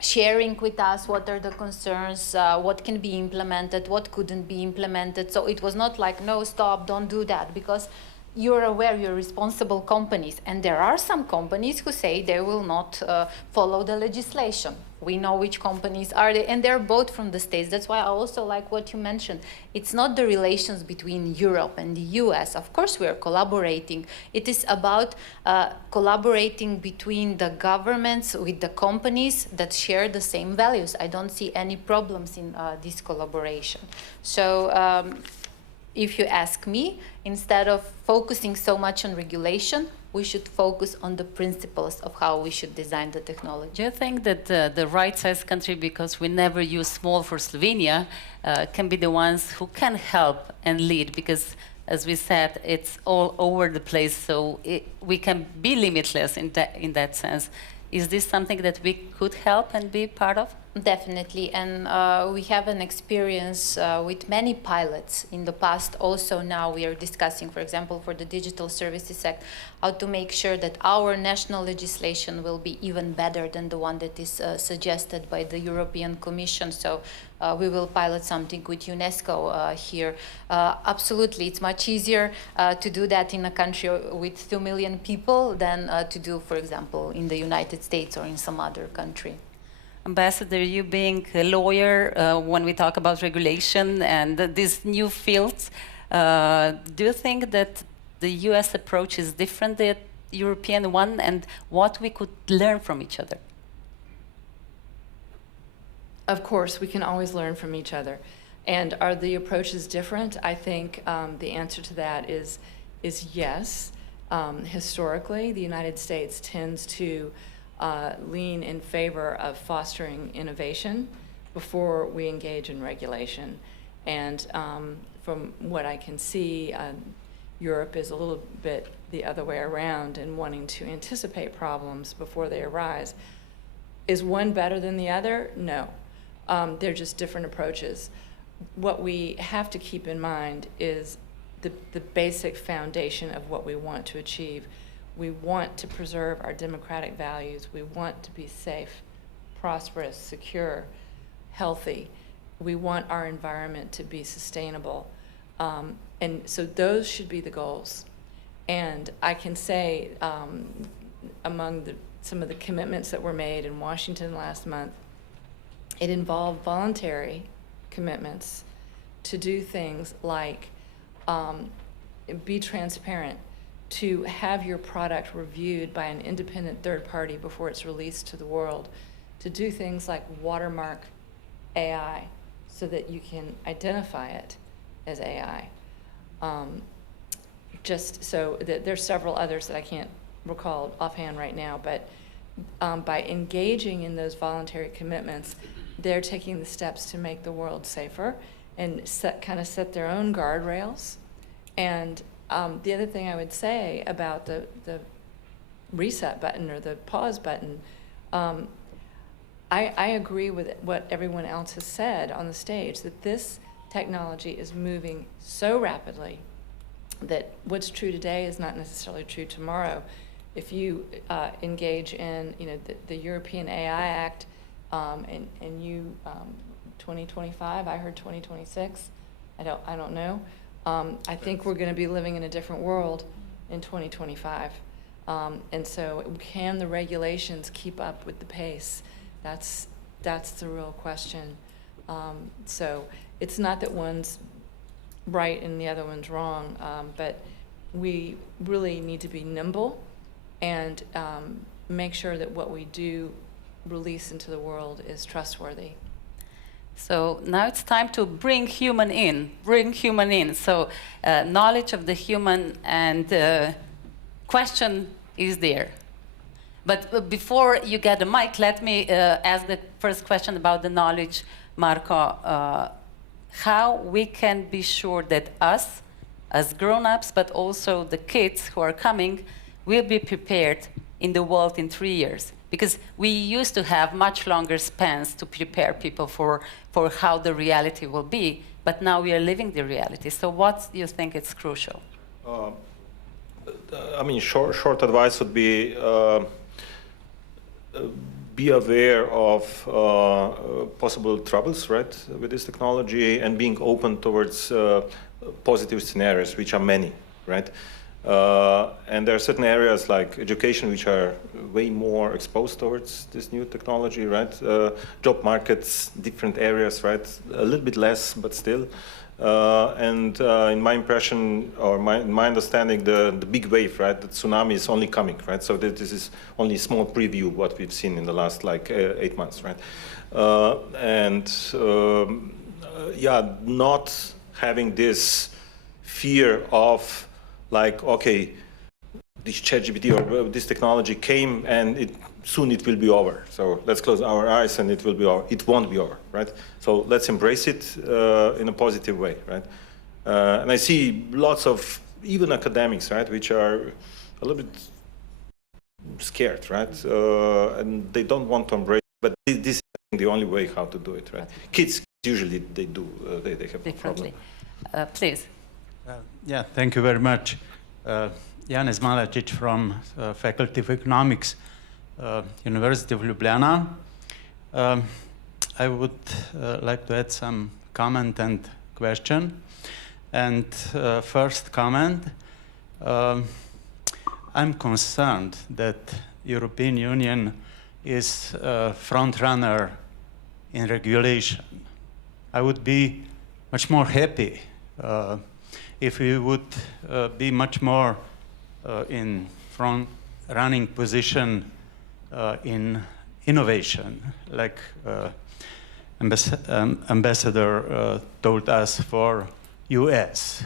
sharing with us what are the concerns, what can be implemented, what couldn't be implemented. So it was not like, no, stop, don't do that, because you're aware you're responsible companies. And there are some companies who say they will not follow the legislation. We know which companies are they, and they're both from the States. That's why I also like what you mentioned. It's not the relations between Europe and the US. Of course, we are collaborating. It is about collaborating between the governments with the companies that share the same values. I don't see any problems in this collaboration. So if you ask me, instead of focusing so much on regulation, we should focus on the principles of how we should design the technology. Do you think that the right-sized country, because we never use small for Slovenia, can be the ones who can help and lead? Because, as we said, it's all over the place, so we can be limitless in that sense. Is this something that we could help and be part of? Definitely, and we have an experience with many pilots in the past. Also now we are discussing, for example, for the Digital Services Act, how to make sure that our national legislation will be even better than the one that is suggested by the European Commission. So we will pilot something with UNESCO here. Absolutely, it's much easier to do that in a country with 2 million people than to do, for example, in the United States or in some other country. Ambassador, you being a lawyer, when we talk about regulation and these new fields, do you think that the US approach is different than the European one, and what we could learn from each other? Of course, we can always learn from each other. And are the approaches different? I think the answer to that is yes. Historically, the United States tends to lean in favor of fostering innovation before we engage in regulation. And from what I can see, Europe is a little bit the other way around in wanting to anticipate problems before they arise. Is one better than the other? No. They're just different approaches. What we have to keep in mind is the basic foundation of what we want to achieve. We want to preserve our democratic values. We want to be safe, prosperous, secure, healthy. We want our environment to be sustainable. And so those should be the goals. And I can say among some of the commitments that were made in Washington last month, it involved voluntary commitments to do things like be transparent, to have your product reviewed by an independent third party before it's released to the world, to do things like watermark AI so that you can identify it as AI. Just so that there's several others that I can't recall offhand right now, but by engaging in those voluntary commitments, they're taking the steps to make the world safer and kind of set their own guardrails. And the other thing I would say about the reset button or the pause button, I agree with what everyone else has said on the stage, that this technology is moving so rapidly that what's true today is not necessarily true tomorrow. If you engage in the European AI Act, and you 2025, I heard 2026, I don't know. I think we're going to be living in a different world in 2025. And so can the regulations keep up with the pace? That's the real question. So it's not that one's right and the other one's wrong, but we really need to be nimble and make sure that what we do release into the world is trustworthy. So now it's time to bring human in. So knowledge of the human and question is there. But before you get the mic, let me ask the first question about the knowledge, Marko. How we can be sure that us, as grown-ups, but also the kids who are coming, will be prepared in the world in 3 years? Because we used to have much longer spans to prepare people for how the reality will be, but now we are living the reality. So what do you think is crucial? I mean, short advice would be aware of possible troubles, right, with this technology, and being open towards positive scenarios, which are many, right? And there are certain areas like education which are way more exposed towards this new technology, right? Job markets, different areas, right? A little bit less, but still. And in my impression, or my understanding, the big wave, right? The tsunami is only coming, right? So this is only a small preview of what we've seen in the last 8 months, right? Yeah, not having this fear of okay, this ChatGPT or this technology came and soon it will be over. So let's close our eyes and it will be over. It won't be over, right? So let's embrace it in a positive way, right? And I see lots of even academics, right, which are a little bit scared, right? And they don't want to embrace it, but this is the only way how to do it, right? Kids usually they do they have a problem. Please. Yeah, thank you very much. Janez Malačić from Faculty of Economics, University of Ljubljana. I would like to add some comment and question. And first comment, I'm concerned that European Union is a front runner in regulation. I would be much more happy if we would be much more in front running position in innovation, like Ambassador told us for US.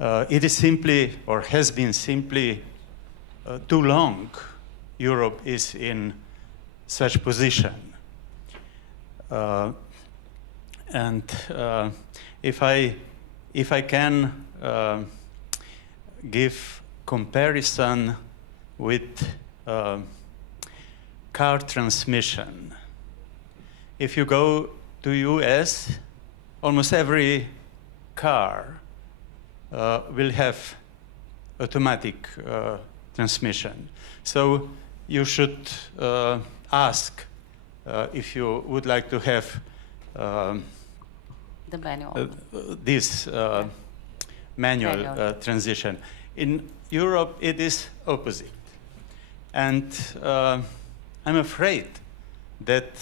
It is simply, or has been simply, too long Europe is in such position. And if I can give comparison with car transmission. If you go to US, almost every car will have automatic transmission. So you should ask if you would like to have the manual. This manual transition. In Europe, it is opposite. And I'm afraid that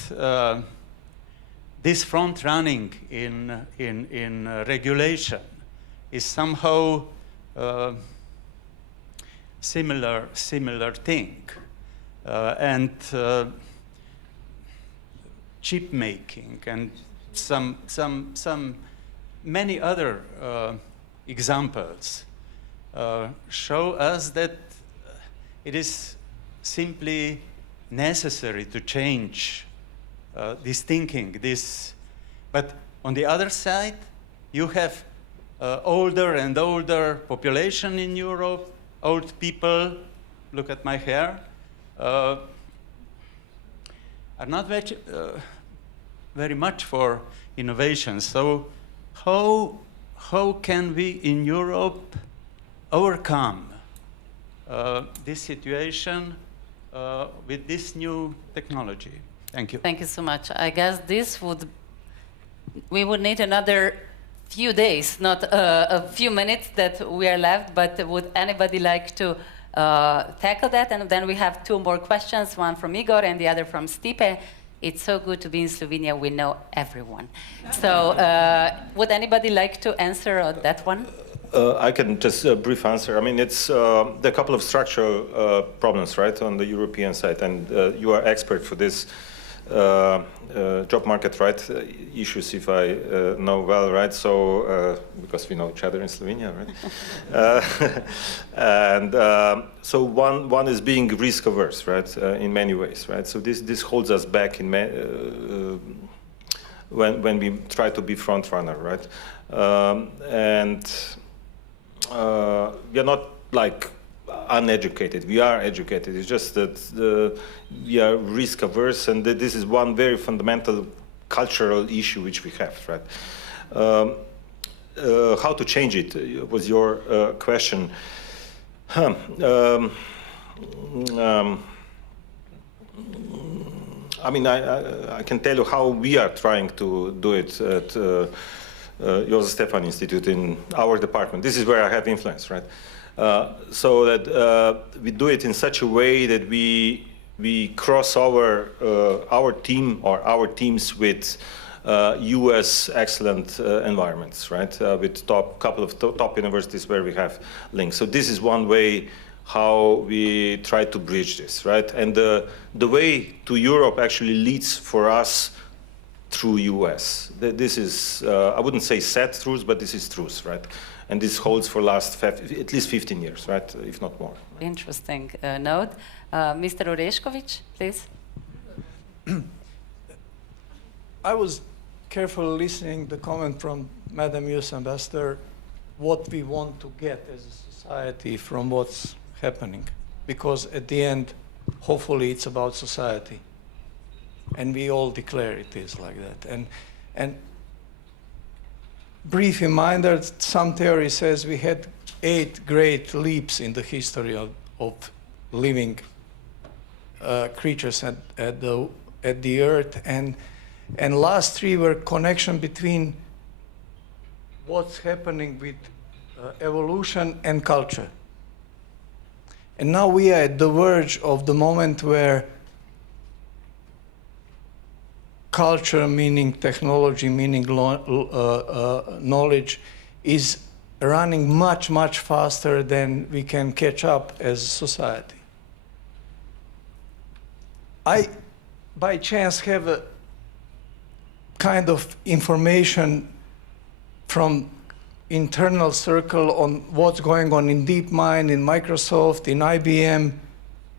this front running in regulation is somehow similar thing. And chip making and some many other examples show us that it is simply necessary to change this thinking. But on the other side, you have older and older population in Europe, old people, look at my hair, are not very much for innovation. So how can we in Europe overcome this situation with this new technology? Thank you. Thank you so much. I guess we would need another few days, not a few minutes that we are left, but would anybody like to tackle that? And then we have two more questions, one from Igor and the other from Stipe. It's so good to be in Slovenia, we know everyone. So would anybody like to answer that one? I can just brief answer. I mean, it's there are a couple of structural problems, right, on the European side, and you are expert for this job market, right, issues, if I know well, right, so, because we know each other in Slovenia, right? And so one is being risk averse, right, in many ways, right, so this holds us back in when we try to be front runner, right, and we are not like uneducated. We are educated. It's just that we are risk averse, and that this is one very fundamental cultural issue which we have, right? How to change it was your question. I mean, I can tell you how we are trying to do it at Jozef Stefan Institute in our department. This is where I have influence, right? So that we do it in such a way that we cross our team or our teams with US excellent environments, right? With couple of top universities where we have links. So this is one way how we try to bridge this, right? And the way to Europe actually leads for us through US. This is, I wouldn't say set truth, but this is truth, right? And this holds for last at least 15 years, right, if not more. Interesting note. Mr. Orešković, please. I was carefully listening the comment from Madam US Ambassador, what we want to get as a society from what's happening. Because at the end, hopefully it's about society. and we all declare it is like that. And brief reminder, some theory says we had 8 great leaps in the history of living creatures at the Earth, and last 3 were connection between what's happening with evolution and culture. And now we are at the verge of the moment where culture, meaning technology, meaning knowledge, is running much, much faster than we can catch up as a society. I, by chance, have a kind of information from internal circle on what's going on in DeepMind, in Microsoft, in IBM,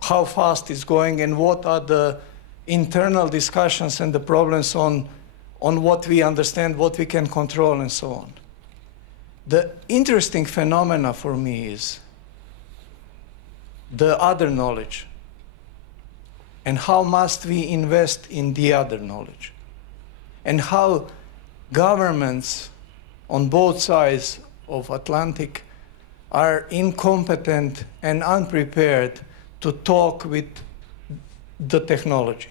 how fast it's going, and what are the internal discussions and the problems on what we understand, what we can control, and so on. The interesting phenomena for me is the other knowledge, and how must we invest in the other knowledge, and how governments on both sides of Atlantic are incompetent and unprepared to talk with the technology.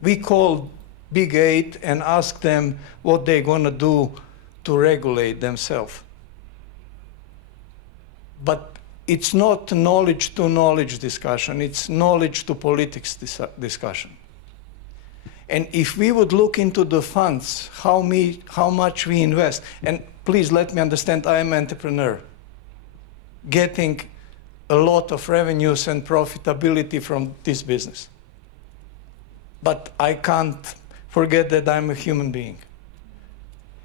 We call Big 8 and ask them what they're going to do to regulate themselves. But it's not knowledge to knowledge discussion, it's knowledge to politics discussion. And if we would look into the funds, how much we invest, and please let me understand, I am an entrepreneur, getting a lot of revenues and profitability from this business. But I can't forget that I'm a human being.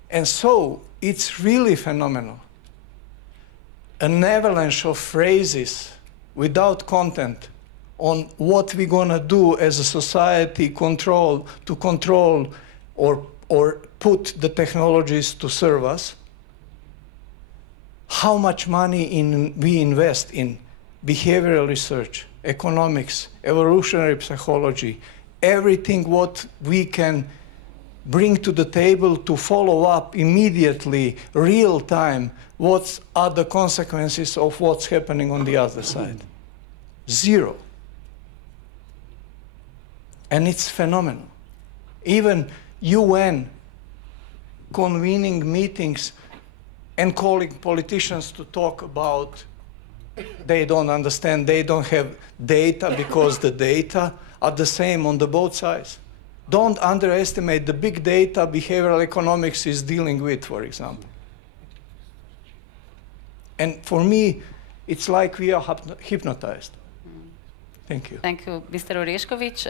And so it's really phenomenal. An avalanche of phrases without content on what we're going to do as a society to control or put the technologies to serve us. How much money we invest in behavioral research, economics, evolutionary psychology, everything what we can bring to the table to follow up immediately, real time, what are the consequences of what's happening on the other side. 0. And it's phenomenal. Even UN convening meetings and calling politicians to talk about they don't understand, they don't have data because the data are the same on the both sides. Don't underestimate the big data behavioral economics is dealing with, for example. And for me, it's like we are hypnotized. Thank you. Thank you, Mr. Orešković.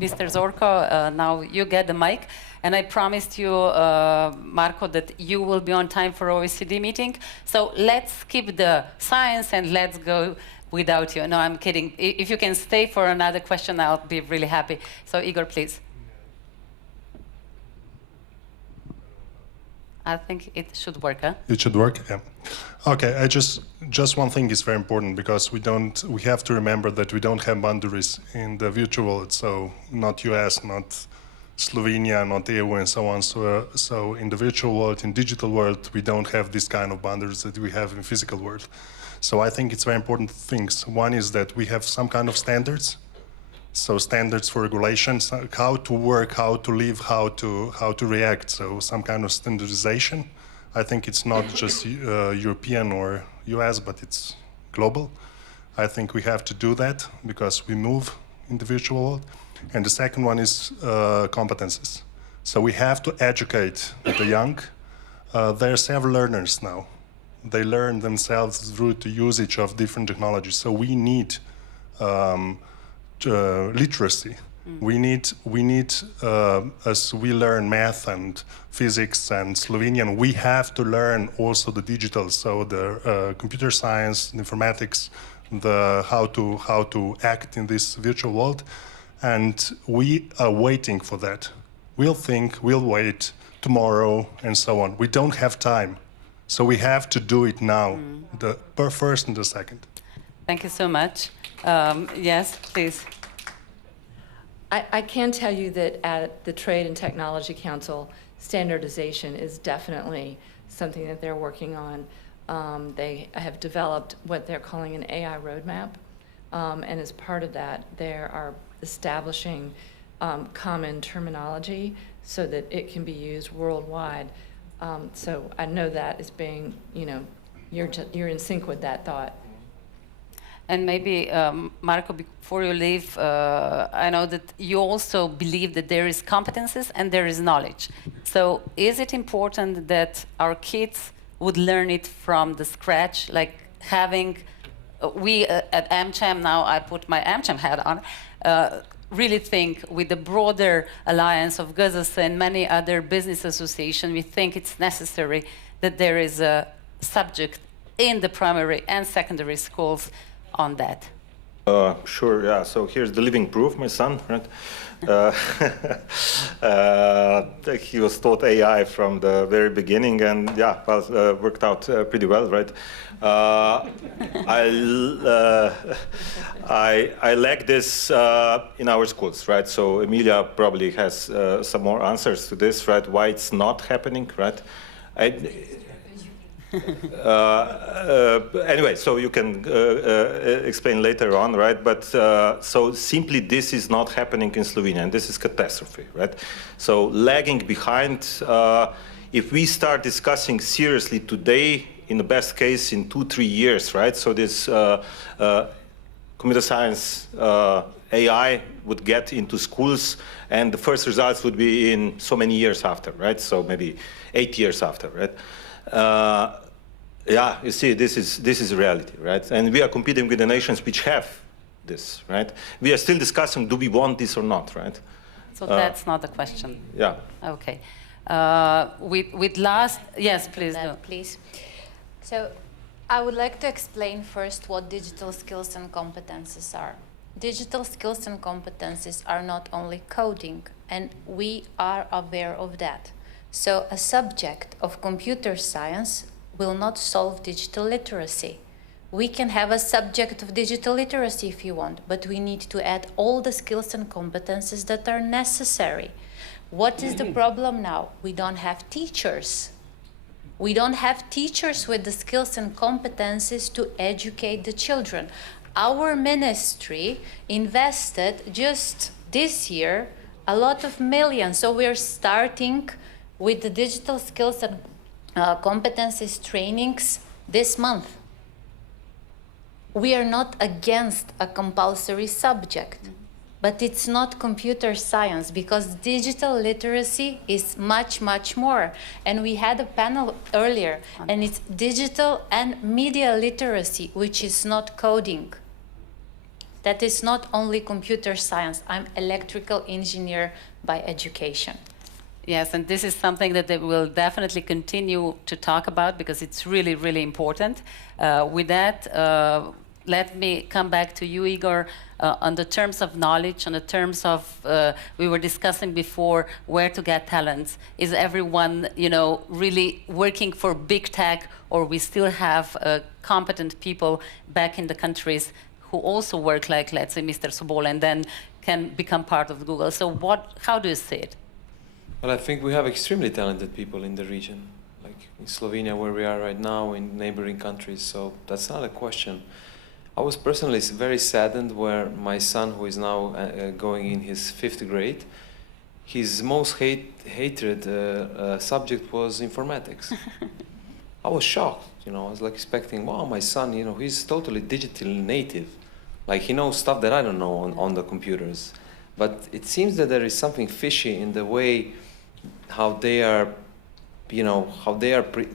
Mr. Zorko, now you get the mic. And I promised you, Marko, that you will be on time for OECD meeting. So let's skip the science and let's go without you. No, I'm kidding. If you can stay for another question, I'll be really happy. So Igor, please. I think it should work, huh? It should work, yeah. Okay, just one thing is very important, because we have to remember that we don't have boundaries in the virtual world, so not US, not Slovenia, not EU, and so on. So in the virtual world, in digital world, we don't have this kind of boundaries that we have in physical world. So I think it's very important things. One is that we have some kind of standards. So standards for regulations, how to work, how to live, how to react. So some kind of standardization. I think it's not just European or US, but it's global. I think we have to do that because we move in the virtual world. And the second one is competences. So we have to educate the young. There are several learners now. They learn themselves through the usage of different technologies. So we need literacy. We need as we learn math and physics and Slovenian, we have to learn also the digital, so the computer science, informatics, the how to act in this virtual world, and we are waiting for that. We'll wait tomorrow and so on. We don't have time, so we have to do it now, the first and the second. Thank you so much. Yes, please. I can tell you that at the Trade and Technology Council, standardization is definitely something that they're working on. They have developed what they're calling an AI roadmap, and as part of that, they are establishing common terminology so that it can be used worldwide. So I know that is being, you're in sync with that thought. And maybe, Marko, before you leave, I know that you also believe that there is competences and there is knowledge. So is it important that our kids would learn it from the scratch, like having, we at AmCham, now I put my AmCham hat on, really think with the broader alliance of Gaza and many other business associations, we think it's necessary that there is a subject in the primary and secondary schools on that. Sure, yeah. So here's the living proof, my son, right? He was taught AI from the very beginning, and yeah, well, worked out pretty well, right? I lack this in our schools, right? So Emilija probably has some more answers to this, right? Why it's not happening, right? Anyway, so you can explain later on, right? But so simply this is not happening in Slovenia, and this is catastrophe, right? So lagging behind, if we start discussing seriously today, in the best case in 2-3 years, right? So this computer science AI would get into schools, and the first results would be in so many years after, right? So maybe 8 years after, right? Yeah, you see, this is reality, right? And we are competing with the nations which have this, right? We are still discussing, do we want this or not, right? So that's not the question. Yeah. Okay. With last, yes, please do. Please. So I would like to explain first what digital skills and competences are. Digital skills and competences are not only coding, and we are aware of that. So a subject of computer science will not solve digital literacy. We can have a subject of digital literacy if you want, but we need to add all the skills and competences that are necessary. What is the problem now? We don't have teachers. We don't have teachers with the skills and competences to educate the children. Our ministry invested just this year a lot of millions, so we're starting with the digital skills and competencies trainings this month. We are not against a compulsory subject, but it's not computer science, because digital literacy is much, much more. And we had a panel earlier, and it's digital and media literacy, which is not coding. That is not only computer science. I'm electrical engineer by education. Yes, and this is something that they will definitely continue to talk about, because it's really, really important. With that, let me come back to you, Igor, on the terms of knowledge, on the terms of, we were discussing before, where to get talents. Is everyone, really working for big tech, or we still have competent people back in the countries who also work like, let's say, Mr. Sobol, and then can become part of Google? So how do you see it? Well, I think we have extremely talented people in the region, like in Slovenia, where we are right now, in neighboring countries, so that's not a question. I was personally very saddened where my son, who is now going in his 5th grade, his most hated subject was informatics. I was shocked, I was like expecting, wow, my son, he's totally digital native. Like, he knows stuff that I don't know on the computers. But it seems that there is something fishy in the way how they are,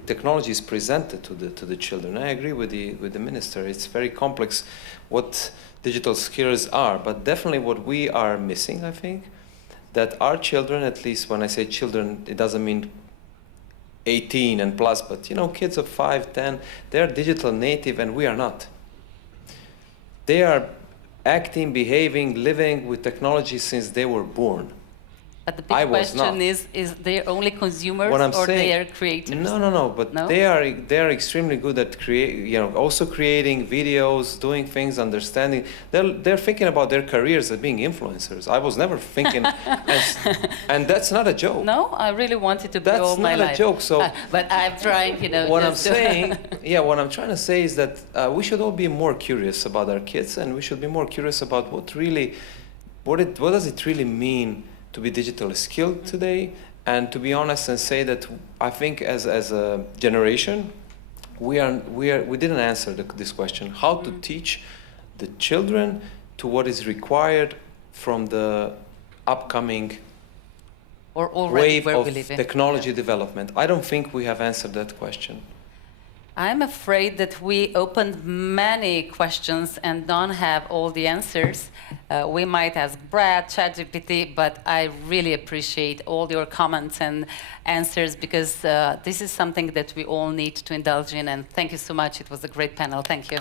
technology is presented to the children. I agree with the minister. It's very complex what digital skills are, but definitely what we are missing, I think, that our children, at least when I say children, it doesn't mean 18 and plus, but kids of 5, 10, they're digital native and we are not. They are acting, behaving, living with technology since they were born. But the big I was question not. is they only consumers What I'm or saying, they are creators? No. But No? they are extremely good at also creating videos, doing things, understanding. They're thinking about their careers as being influencers. I was never thinking, and that's not a joke. No, I really wanted to be That's all my not a life. joke. So, but I'm trying, you know. what I'm just to- saying, what I'm trying to say is that we should all be more curious about our kids, and we should be more curious about what does it really mean to be digitally skilled today, and to be honest and say that I think as a generation, we didn't answer this question: how to teach the children to what is required from the upcoming or already wave where of we live in. technology development. I don't think we have answered that question. I'm afraid that we opened many questions and don't have all the answers. We might ask Brad, ChatGPT, but I really appreciate all your comments and answers, because this is something that we all need to indulge in. And thank you so much. It was a great panel. Thank you.